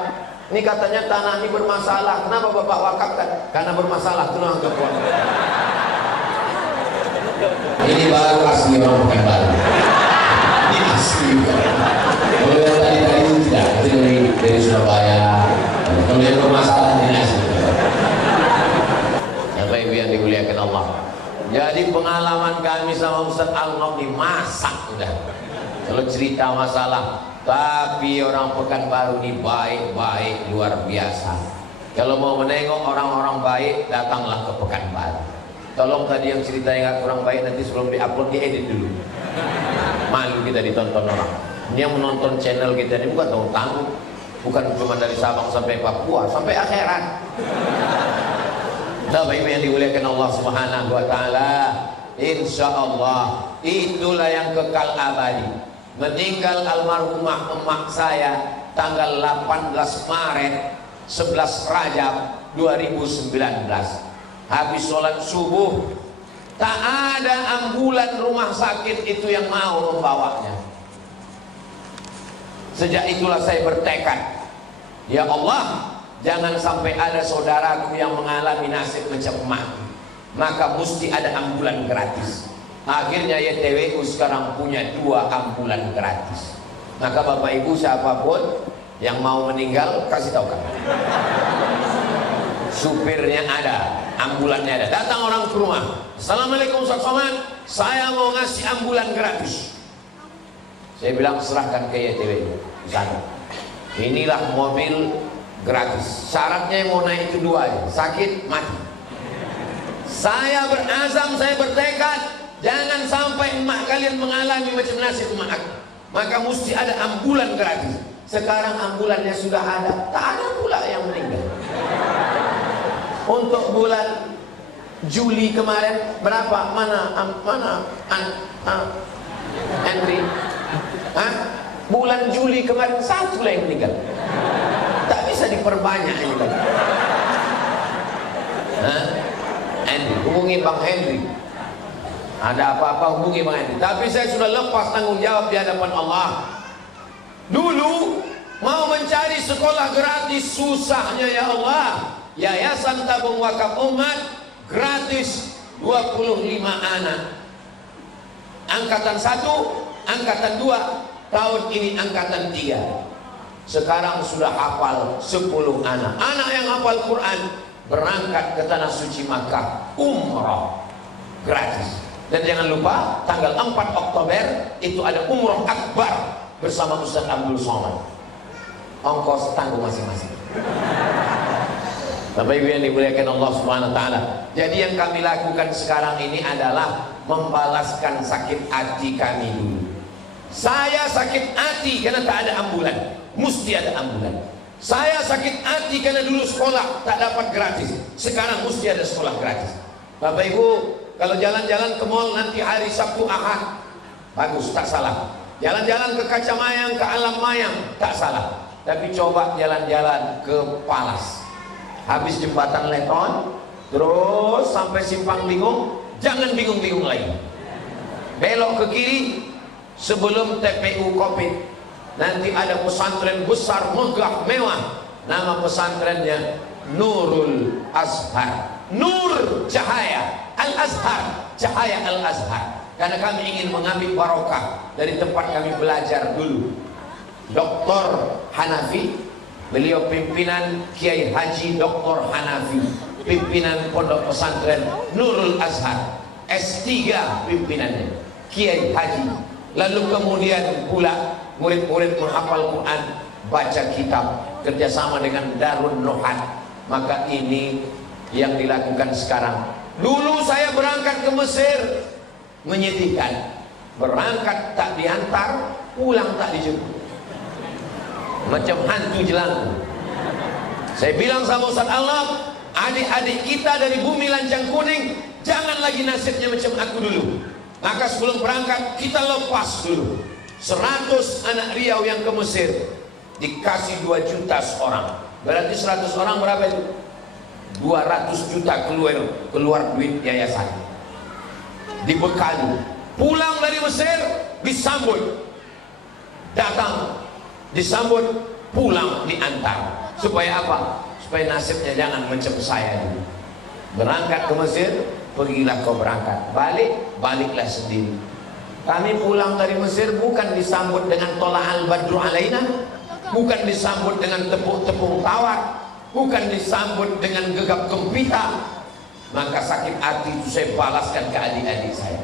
Ini katanya tanah ini bermasalah. Kenapa Bapak wakafkan? Karena bermasalah. Tenang ke Pak. Ini baru asli orang Pekanbaru. Ini asli. Kalau yang tadi itu tidak, itu dari Surabaya. Kalau yang bermasalah ini asli. Bapak Ibu yang dimuliakan Allah. Jadi pengalaman kami sama Ustaz Al-Ngom dimasak udah. Kalau cerita masalah, tapi orang Pekanbaru ini baik-baik luar biasa. Kalau mau menengok orang-orang baik, datanglah ke Pekanbaru. Tolong tadi yang ceritanya nggak kurang baik nanti sebelum diupload diedit dulu. Malu kita ditonton orang. Ini yang menonton channel kita ini bukan tamu, bukan cuma dari Sabang sampai Papua, sampai akhirat. Bapak Ibu yang dimuliakan Allah Subhanahu wa taala, insya Allah itulah yang kekal abadi. Meninggal almarhumah emak saya tanggal 18 Maret 11 Rajab 2019. Habis sholat subuh, tak ada ambulan rumah sakit itu yang mau membawanya. Sejak itulah saya bertekad, ya Allah, jangan sampai ada saudaraku yang mengalami nasib macam emak, maka mesti ada ambulan gratis. Akhirnya YTWU sekarang punya 2 ambulan gratis. Maka Bapak Ibu siapapun yang mau meninggal, kasih tahu kami. Supirnya ada, ambulannya ada. Datang orang ke rumah, Assalamualaikum Ustaz Somad, saya mau ngasih ambulan gratis. Saya bilang serahkan ke YTWU di sana. Inilah mobil gratis. Syaratnya yang mau naik itu 2 aja, sakit mati. Saya berazam, saya bertekad, jangan sampai emak kalian mengalami macam nasib emak aku. Maka mesti ada ambulan gratis. Sekarang ambulannya sudah ada, tak ada pula yang meninggal. Untuk bulan Juli kemarin berapa? Henry? Bulan Juli kemarin 1 lah yang meninggal. Tak bisa diperbanyak ini kan. Henry, hubungi Bang Henry. Ada apa-apa hubungi Bang Henry. Tapi saya sudah lepas tanggung jawab di hadapan Allah. Dulu mau mencari sekolah gratis susahnya ya Allah. Yayasan Tabung Wakaf Umat gratis 25 anak. Angkatan 1, angkatan 2, tahun ini angkatan 3. Sekarang sudah hafal 10 anak. Anak yang hafal Quran berangkat ke tanah suci Makkah umrah gratis. Dan jangan lupa tanggal 4 Oktober itu ada umrah akbar bersama Ustaz Abdul Somad. Ongkos tanggung masing-masing. Bapak Ibu yang dimuliakan Allah Subhanahu wa taala. Jadi yang kami lakukan sekarang ini adalah membalaskan sakit hati kami dulu. Saya sakit hati karena tak ada ambulan, mesti ada ambulan. Saya sakit hati karena dulu sekolah tak dapat gratis, sekarang mesti ada sekolah gratis. Bapak Ibu, kalau jalan-jalan ke mall nanti hari Sabtu Ahad, bagus, tak salah. Jalan-jalan ke Kaca Mayang, ke Alam Mayang, tak salah. Tapi coba jalan-jalan ke Palas, habis jembatan Leton, terus sampai Simpang Bingung, jangan bingung-bingung lagi. Belok ke kiri sebelum TPU Covid, nanti ada pesantren besar megah mewah. Nama pesantrennya Nurul Azhar, Nur Cahaya Al-Azhar, Cahaya Al-Azhar. Karena kami ingin mengambil barokah dari tempat kami belajar dulu. Dr. Hanafi, beliau pimpinan Kiai Haji Dr. Hanafi, pimpinan Pondok Pesantren Nurul Azhar, S3 pimpinannya Kiai Haji. Lalu kemudian pula murid-murid menghafal Quran, baca kitab, kerjasama dengan Darun Nuhat. Maka ini yang dilakukan sekarang. Dulu saya berangkat ke Mesir, menyedihkan. Berangkat tak diantar, pulang tak dijemput, macam hantu jelangku. Saya bilang sama Ustaz Allah, adik-adik kita dari bumi lancang kuning, jangan lagi nasibnya macam aku dulu. Maka sebelum berangkat kita lepas dulu 100 anak Riau yang ke Mesir, dikasih 2 juta seorang. Berarti 100 orang berapa itu? 200 juta keluar duit yayasan. Dibekali, pulang dari Mesir disambut, datang disambut, pulang diantar. Supaya apa? Supaya nasibnya jangan macam saya dulu. Berangkat ke Mesir, pergilah kau berangkat. Baliklah sendiri. Kami pulang dari Mesir bukan disambut dengan tola'al badru alaina, bukan disambut dengan tepung-tepung tawar, bukan disambut dengan gegap gempita. Maka sakit hati itu saya balaskan ke adik-adik saya.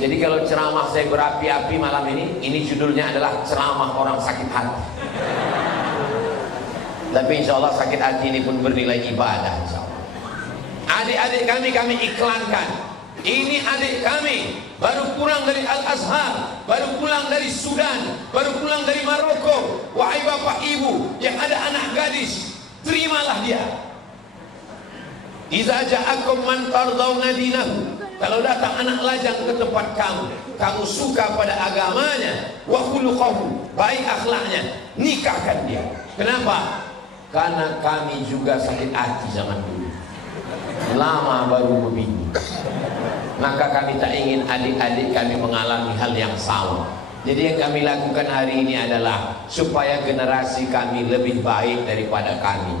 Jadi kalau ceramah saya berapi-api malam ini judulnya adalah ceramah orang sakit hati. Tapi insya Allah sakit hati ini pun bernilai ibadah, insya Allah. Adik-adik kami iklankan. Ini adik kami baru pulang dari Al-Azhar, baru pulang dari Sudan, baru pulang dari Maroko. Wahai bapak ibu yang ada anak gadis, terimalah dia. Iza ja'akum man tardawna dinahu. Kalau datang anak lajang ke tempat kamu suka pada agamanya, wa khuluquhu, baik akhlaknya, nikahkan dia. Kenapa? Karena kami juga sakit hati zaman dulu. Lama baru begini. Maka kami tak ingin adik-adik kami mengalami hal yang sama. Jadi yang kami lakukan hari ini adalah supaya generasi kami lebih baik daripada kami.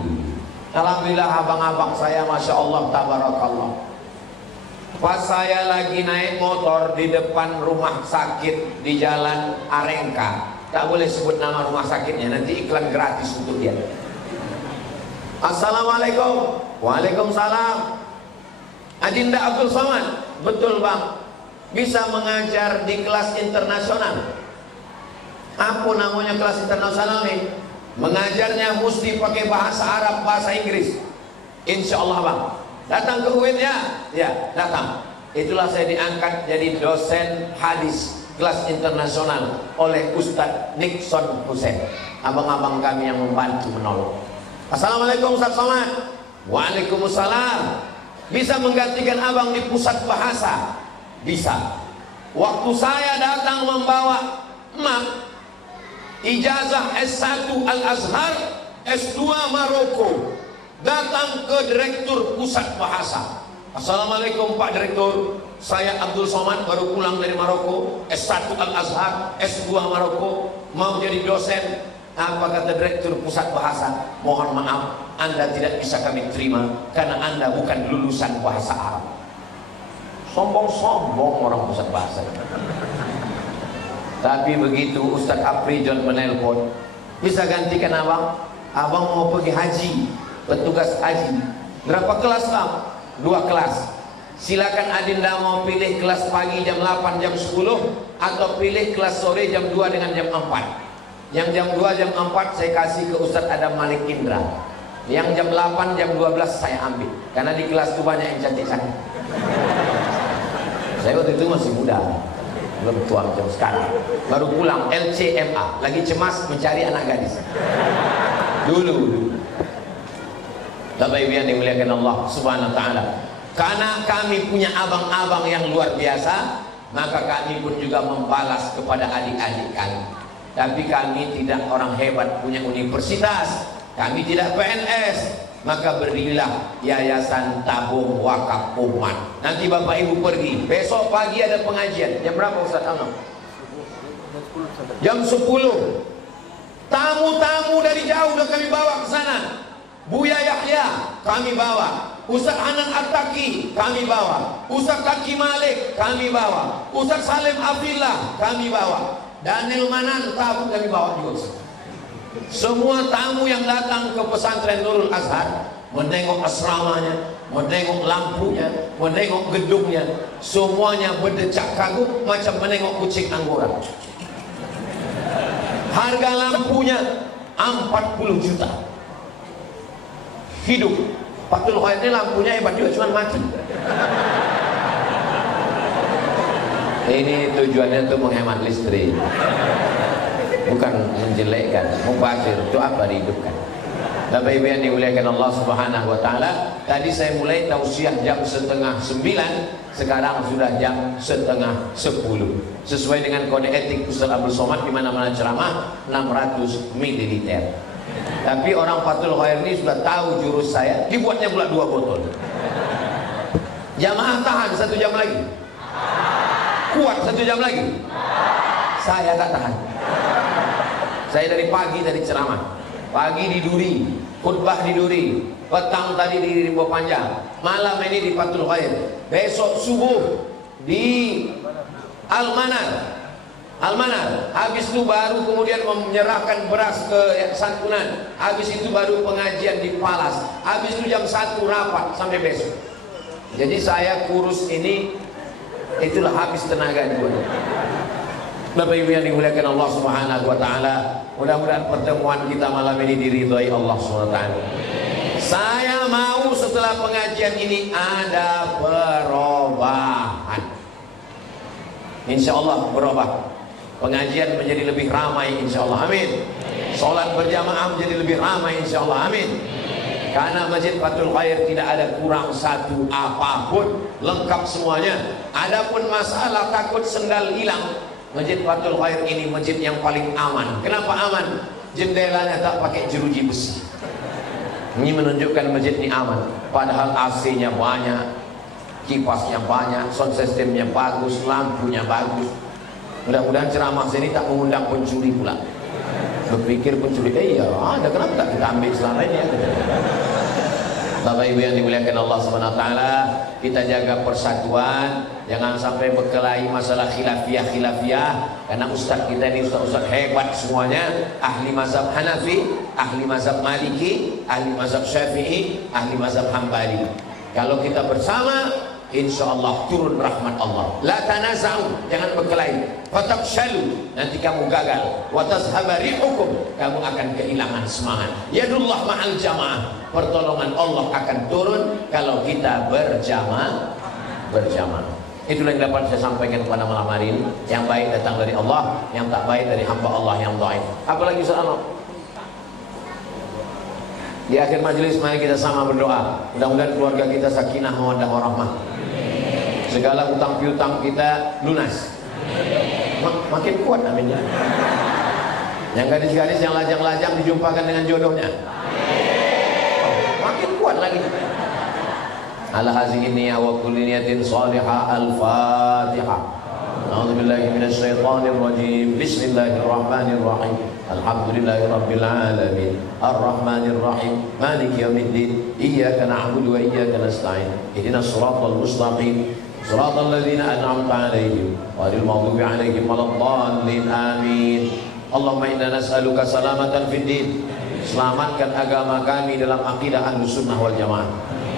Alhamdulillah abang-abang saya, Masya Allah, tabarakallah. Pas saya lagi naik motor di depan rumah sakit di Jalan Arengka, tak boleh sebut nama rumah sakitnya, nanti iklan gratis untuk dia. Assalamualaikum. Waalaikumsalam. Adinda Abdul Somad. Betul bang, bisa mengajar di kelas internasional. Apa namanya kelas internasional nih? Mengajarnya mesti pakai bahasa Arab, bahasa Inggris. Insya Allah bang. Datang ke UIN ya? Ya, datang. Itulah saya diangkat jadi dosen hadis kelas internasional oleh Ustadz Nixon Hussein. Abang-abang kami yang membantu menolong. Assalamualaikum Ustadz Somad. Waalaikumsalam. Bisa menggantikan abang di pusat bahasa? Bisa. Waktu saya datang membawa ijazah S1 Al-Azhar, S2 Maroko, datang ke Direktur Pusat Bahasa. Assalamualaikum Pak Direktur, saya Abdul Somad baru pulang dari Maroko, S1 Al-Azhar, S2 Maroko, mau jadi dosen. Apa kata Direktur Pusat Bahasa? Mohon maaf, Anda tidak bisa kami terima karena Anda bukan lulusan bahasa Arab. Sombong-sombong orang pusat bahasa. Tapi begitu Ustadz Afrijon menelpon, bisa gantikan abang? Abang mau pergi haji, petugas haji. Berapa kelas bang? 2 kelas. Silakan adinda mau pilih kelas pagi jam 8 jam 10 atau pilih kelas sore jam 2 dengan jam 4. Yang jam 2 jam 4 saya kasih ke Ustadz Adam Malik Indra. Yang jam 8 jam 12 saya ambil. Karena di kelas itu banyak yang cantik-cantik. Saya waktu itu masih muda, belum tua macam sekarang. Baru pulang LCMA, lagi cemas mencari anak gadis. Dulu. Bapak Ibu yang dimuliakan Allah Subhanahu wa taala. Karena kami punya abang-abang yang luar biasa, maka kami pun juga membalas kepada adik-adik kami. Tapi kami tidak orang hebat punya universitas, kami tidak PNS, maka berilah Yayasan Tabung Wakaf Umat. Nanti Bapak Ibu pergi, besok pagi ada pengajian. Jam berapa Ustaz Anam? Jam 10. Tamu-tamu dari jauh udah kami bawa ke sana. Buya Yahya kami bawa, Ustaz Hanan Attaqi kami bawa, Ustaz Taki Malik kami bawa, Ustaz Salim Abdillah kami bawa, Daniel Manan tamu kami bawa juga. Semua tamu yang datang ke pesantren Nurul Azhar menengok asramanya, menengok lampunya, menengok gedungnya, semuanya berdecak kagum macam menengok kucing anggora. Harga lampunya 40 juta. Hidup. Fathul Khair ini lampunya hebat juga, cuma mati. Ini tujuannya untuk menghemat listrik, bukan menjelekkan. Mubazir itu apa dihidupkan. Bapak Ibu yang dimuliakan Allah Subhanahu wa taala, tadi saya mulai tausiah jam 8:30, sekarang sudah jam 9:30. Sesuai dengan kode etik Ustaz Abdul Somad di mana-mana ceramah 600 ml. Tapi orang Fathul Khair ini sudah tahu jurus saya, dibuatnya pula 2 botol. Jamaah tahan 1 jam lagi. Kuat 1 jam lagi. Saya tak tahan. Saya dari pagi dari ceramah. Pagi di Duri, khutbah di Duri, petang tadi di Rimbo Panjang, malam ini di Fathul Khair, besok subuh di Al-Manar. Habis itu baru kemudian menyerahkan beras ke santunan. Habis itu baru pengajian di Palas. Habis itu jam 1 rapat sampai besok. Jadi saya kurus ini, itulah habis tenaga di bulan. Bapak Ibu yang dimuliakan Allah Subhanahu wa taala, mudah-mudahan pertemuan kita malam ini diridhai Allah Subhanahu wa taala. Saya mau setelah pengajian ini ada perubahan. Insya Allah berubah. Pengajian menjadi lebih ramai insya Allah, amin. Sholat berjamaah menjadi lebih ramai insya Allah, amin. Karena Masjid Fathul Khair tidak ada kurang satu apapun, lengkap semuanya. Adapun masalah takut sendal hilang, Masjid Fathul Khair ini masjid yang paling aman. Kenapa aman? Jendelanya tak pakai jeruji besi. Ini menunjukkan masjid ini aman. Padahal AC-nya banyak, kipasnya banyak, sound systemnya bagus, lampunya bagus. Mudah-mudahan ceramah sini tak mengundang pencuri pula. Berpikir pencuri, iya ada, kenapa tak kita ambil selamanya? Bapak Ibu yang dimuliakan Allah SWT, kita jaga persatuan, jangan sampai berkelahi masalah khilafiyah. Karena ustaz kita ini ustaz hebat semuanya, ahli mazhab Hanafi, ahli mazhab Maliki, ahli mazhab Syafi'i, ahli mazhab Hambali. Kalau kita bersama, insya Allah turun rahmat Allah. La tanaza'u, jangan berkelahi. Fatabshalu, nanti kamu gagal. Wa tazhaba rihukum, kamu akan kehilangan semangat. Yadullah ma'al jamaah, pertolongan Allah akan turun kalau kita berjamaah. Itulah yang dapat saya sampaikan pada malam hari ini. Yang baik datang dari Allah, yang tak baik dari hamba Allah yang dhaif. Apalagi soal di akhir majelis, mari kita sama berdoa. Mudah-mudahan keluarga kita sakinah, mawaddah, warahmah. Segala utang piutang kita lunas. Makin kuat amin ya. Yang gadis-gadis yang lajang-lajang dijumpakan dengan jodohnya. Makin kuat lagi. Ala hazihi niyya wa kulli niyatin salihah. Al-Fatihah. A'udzubillahi minasyaitonir rajim. Bismillahirrahmanirrahim. Alhamdulillahi rabbil alamin. Arrahmanir rahim. Maliki yaumiddin. Iyyaka na'budu wa iyyaka nasta'in. Ihdinas siratal mustaqim. صراط الذين أنعمت عليهم غير المغضوب عليهم ولا الضالين آمين. Allahumma inna nas'aluka salamatan fid din, selamatkan agama kami dalam akidah Ahlussunnah wal Jamaah,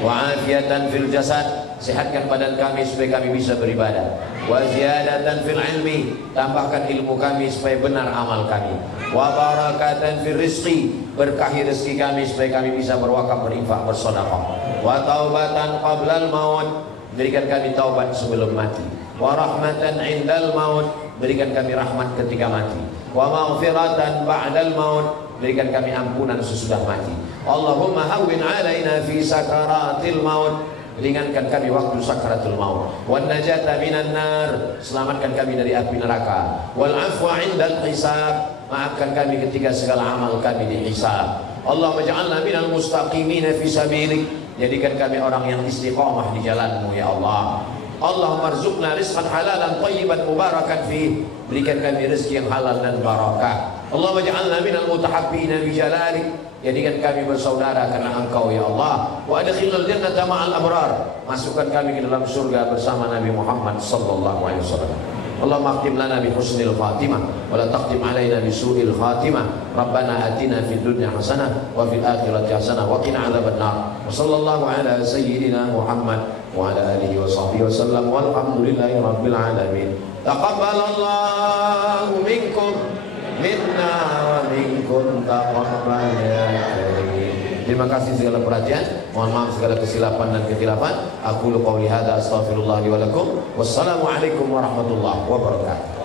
wa afiatan fil jasad, sehatkan badan kami supaya kami bisa beribadah, wa ziyadatan fil ilmi, tambahkan ilmu kami supaya benar amal kami, wa barakatan fil rizqi, berkahi rezeki kami supaya kami bisa berwakaf, berinfak, bersedekah, wa taubatan qablal maut, berikan kami taubat sebelum mati, wa rahmatan indal maut, berikan kami rahmat ketika mati, wa maghfiratan ba'dal maut, berikan kami ampunan sesudah mati. Allahumma hawwin alaina fi sakaratil maut, ringankan kami waktu sakaratul maut, wan najata minan nar, selamatkan kami dari api neraka, wal afwa indal hisab, maafkan kami ketika segala amal kami dihisab. Allahumma ja'alna minal mustaqimina fi sabilik, jadikan kami orang yang istiqamah di jalanmu ya Allah. Allahumma rzuqna rizqan halalan thayyiban mubarakan fi, berikan kami rezeki yang halal dan barakah. Allahumma ja'alna minal mutahabbina bi jalalik, jadikan kami bersaudara karena Engkau ya Allah. Wa adkhilnal jannata ma'al abrar, masukkan kami ke dalam surga bersama Nabi Muhammad sallallahu alaihi wasallam. Allahumma akhtim lana bi husnil khatimah wa la taqtim alaina bi su'il khatimah. Rabbana atina fid dunya hasanah wa fil akhirati hasanah wa qina adzabannar. Wa sallallahu ala sayyidina Muhammad wa ala alihi wa sahbihi wasallam, walhamdulillahi rabbil alamin. Taqabbalallahu minkum minna wa minkum taqabbal ya karim. Terima kasih segala perhatian, mohon maaf segala kesilapan dan kekhilafan. Aku qouli hadza astaghfirullah li wa lakum. Wassalamualaikum warahmatullahi wabarakatuh.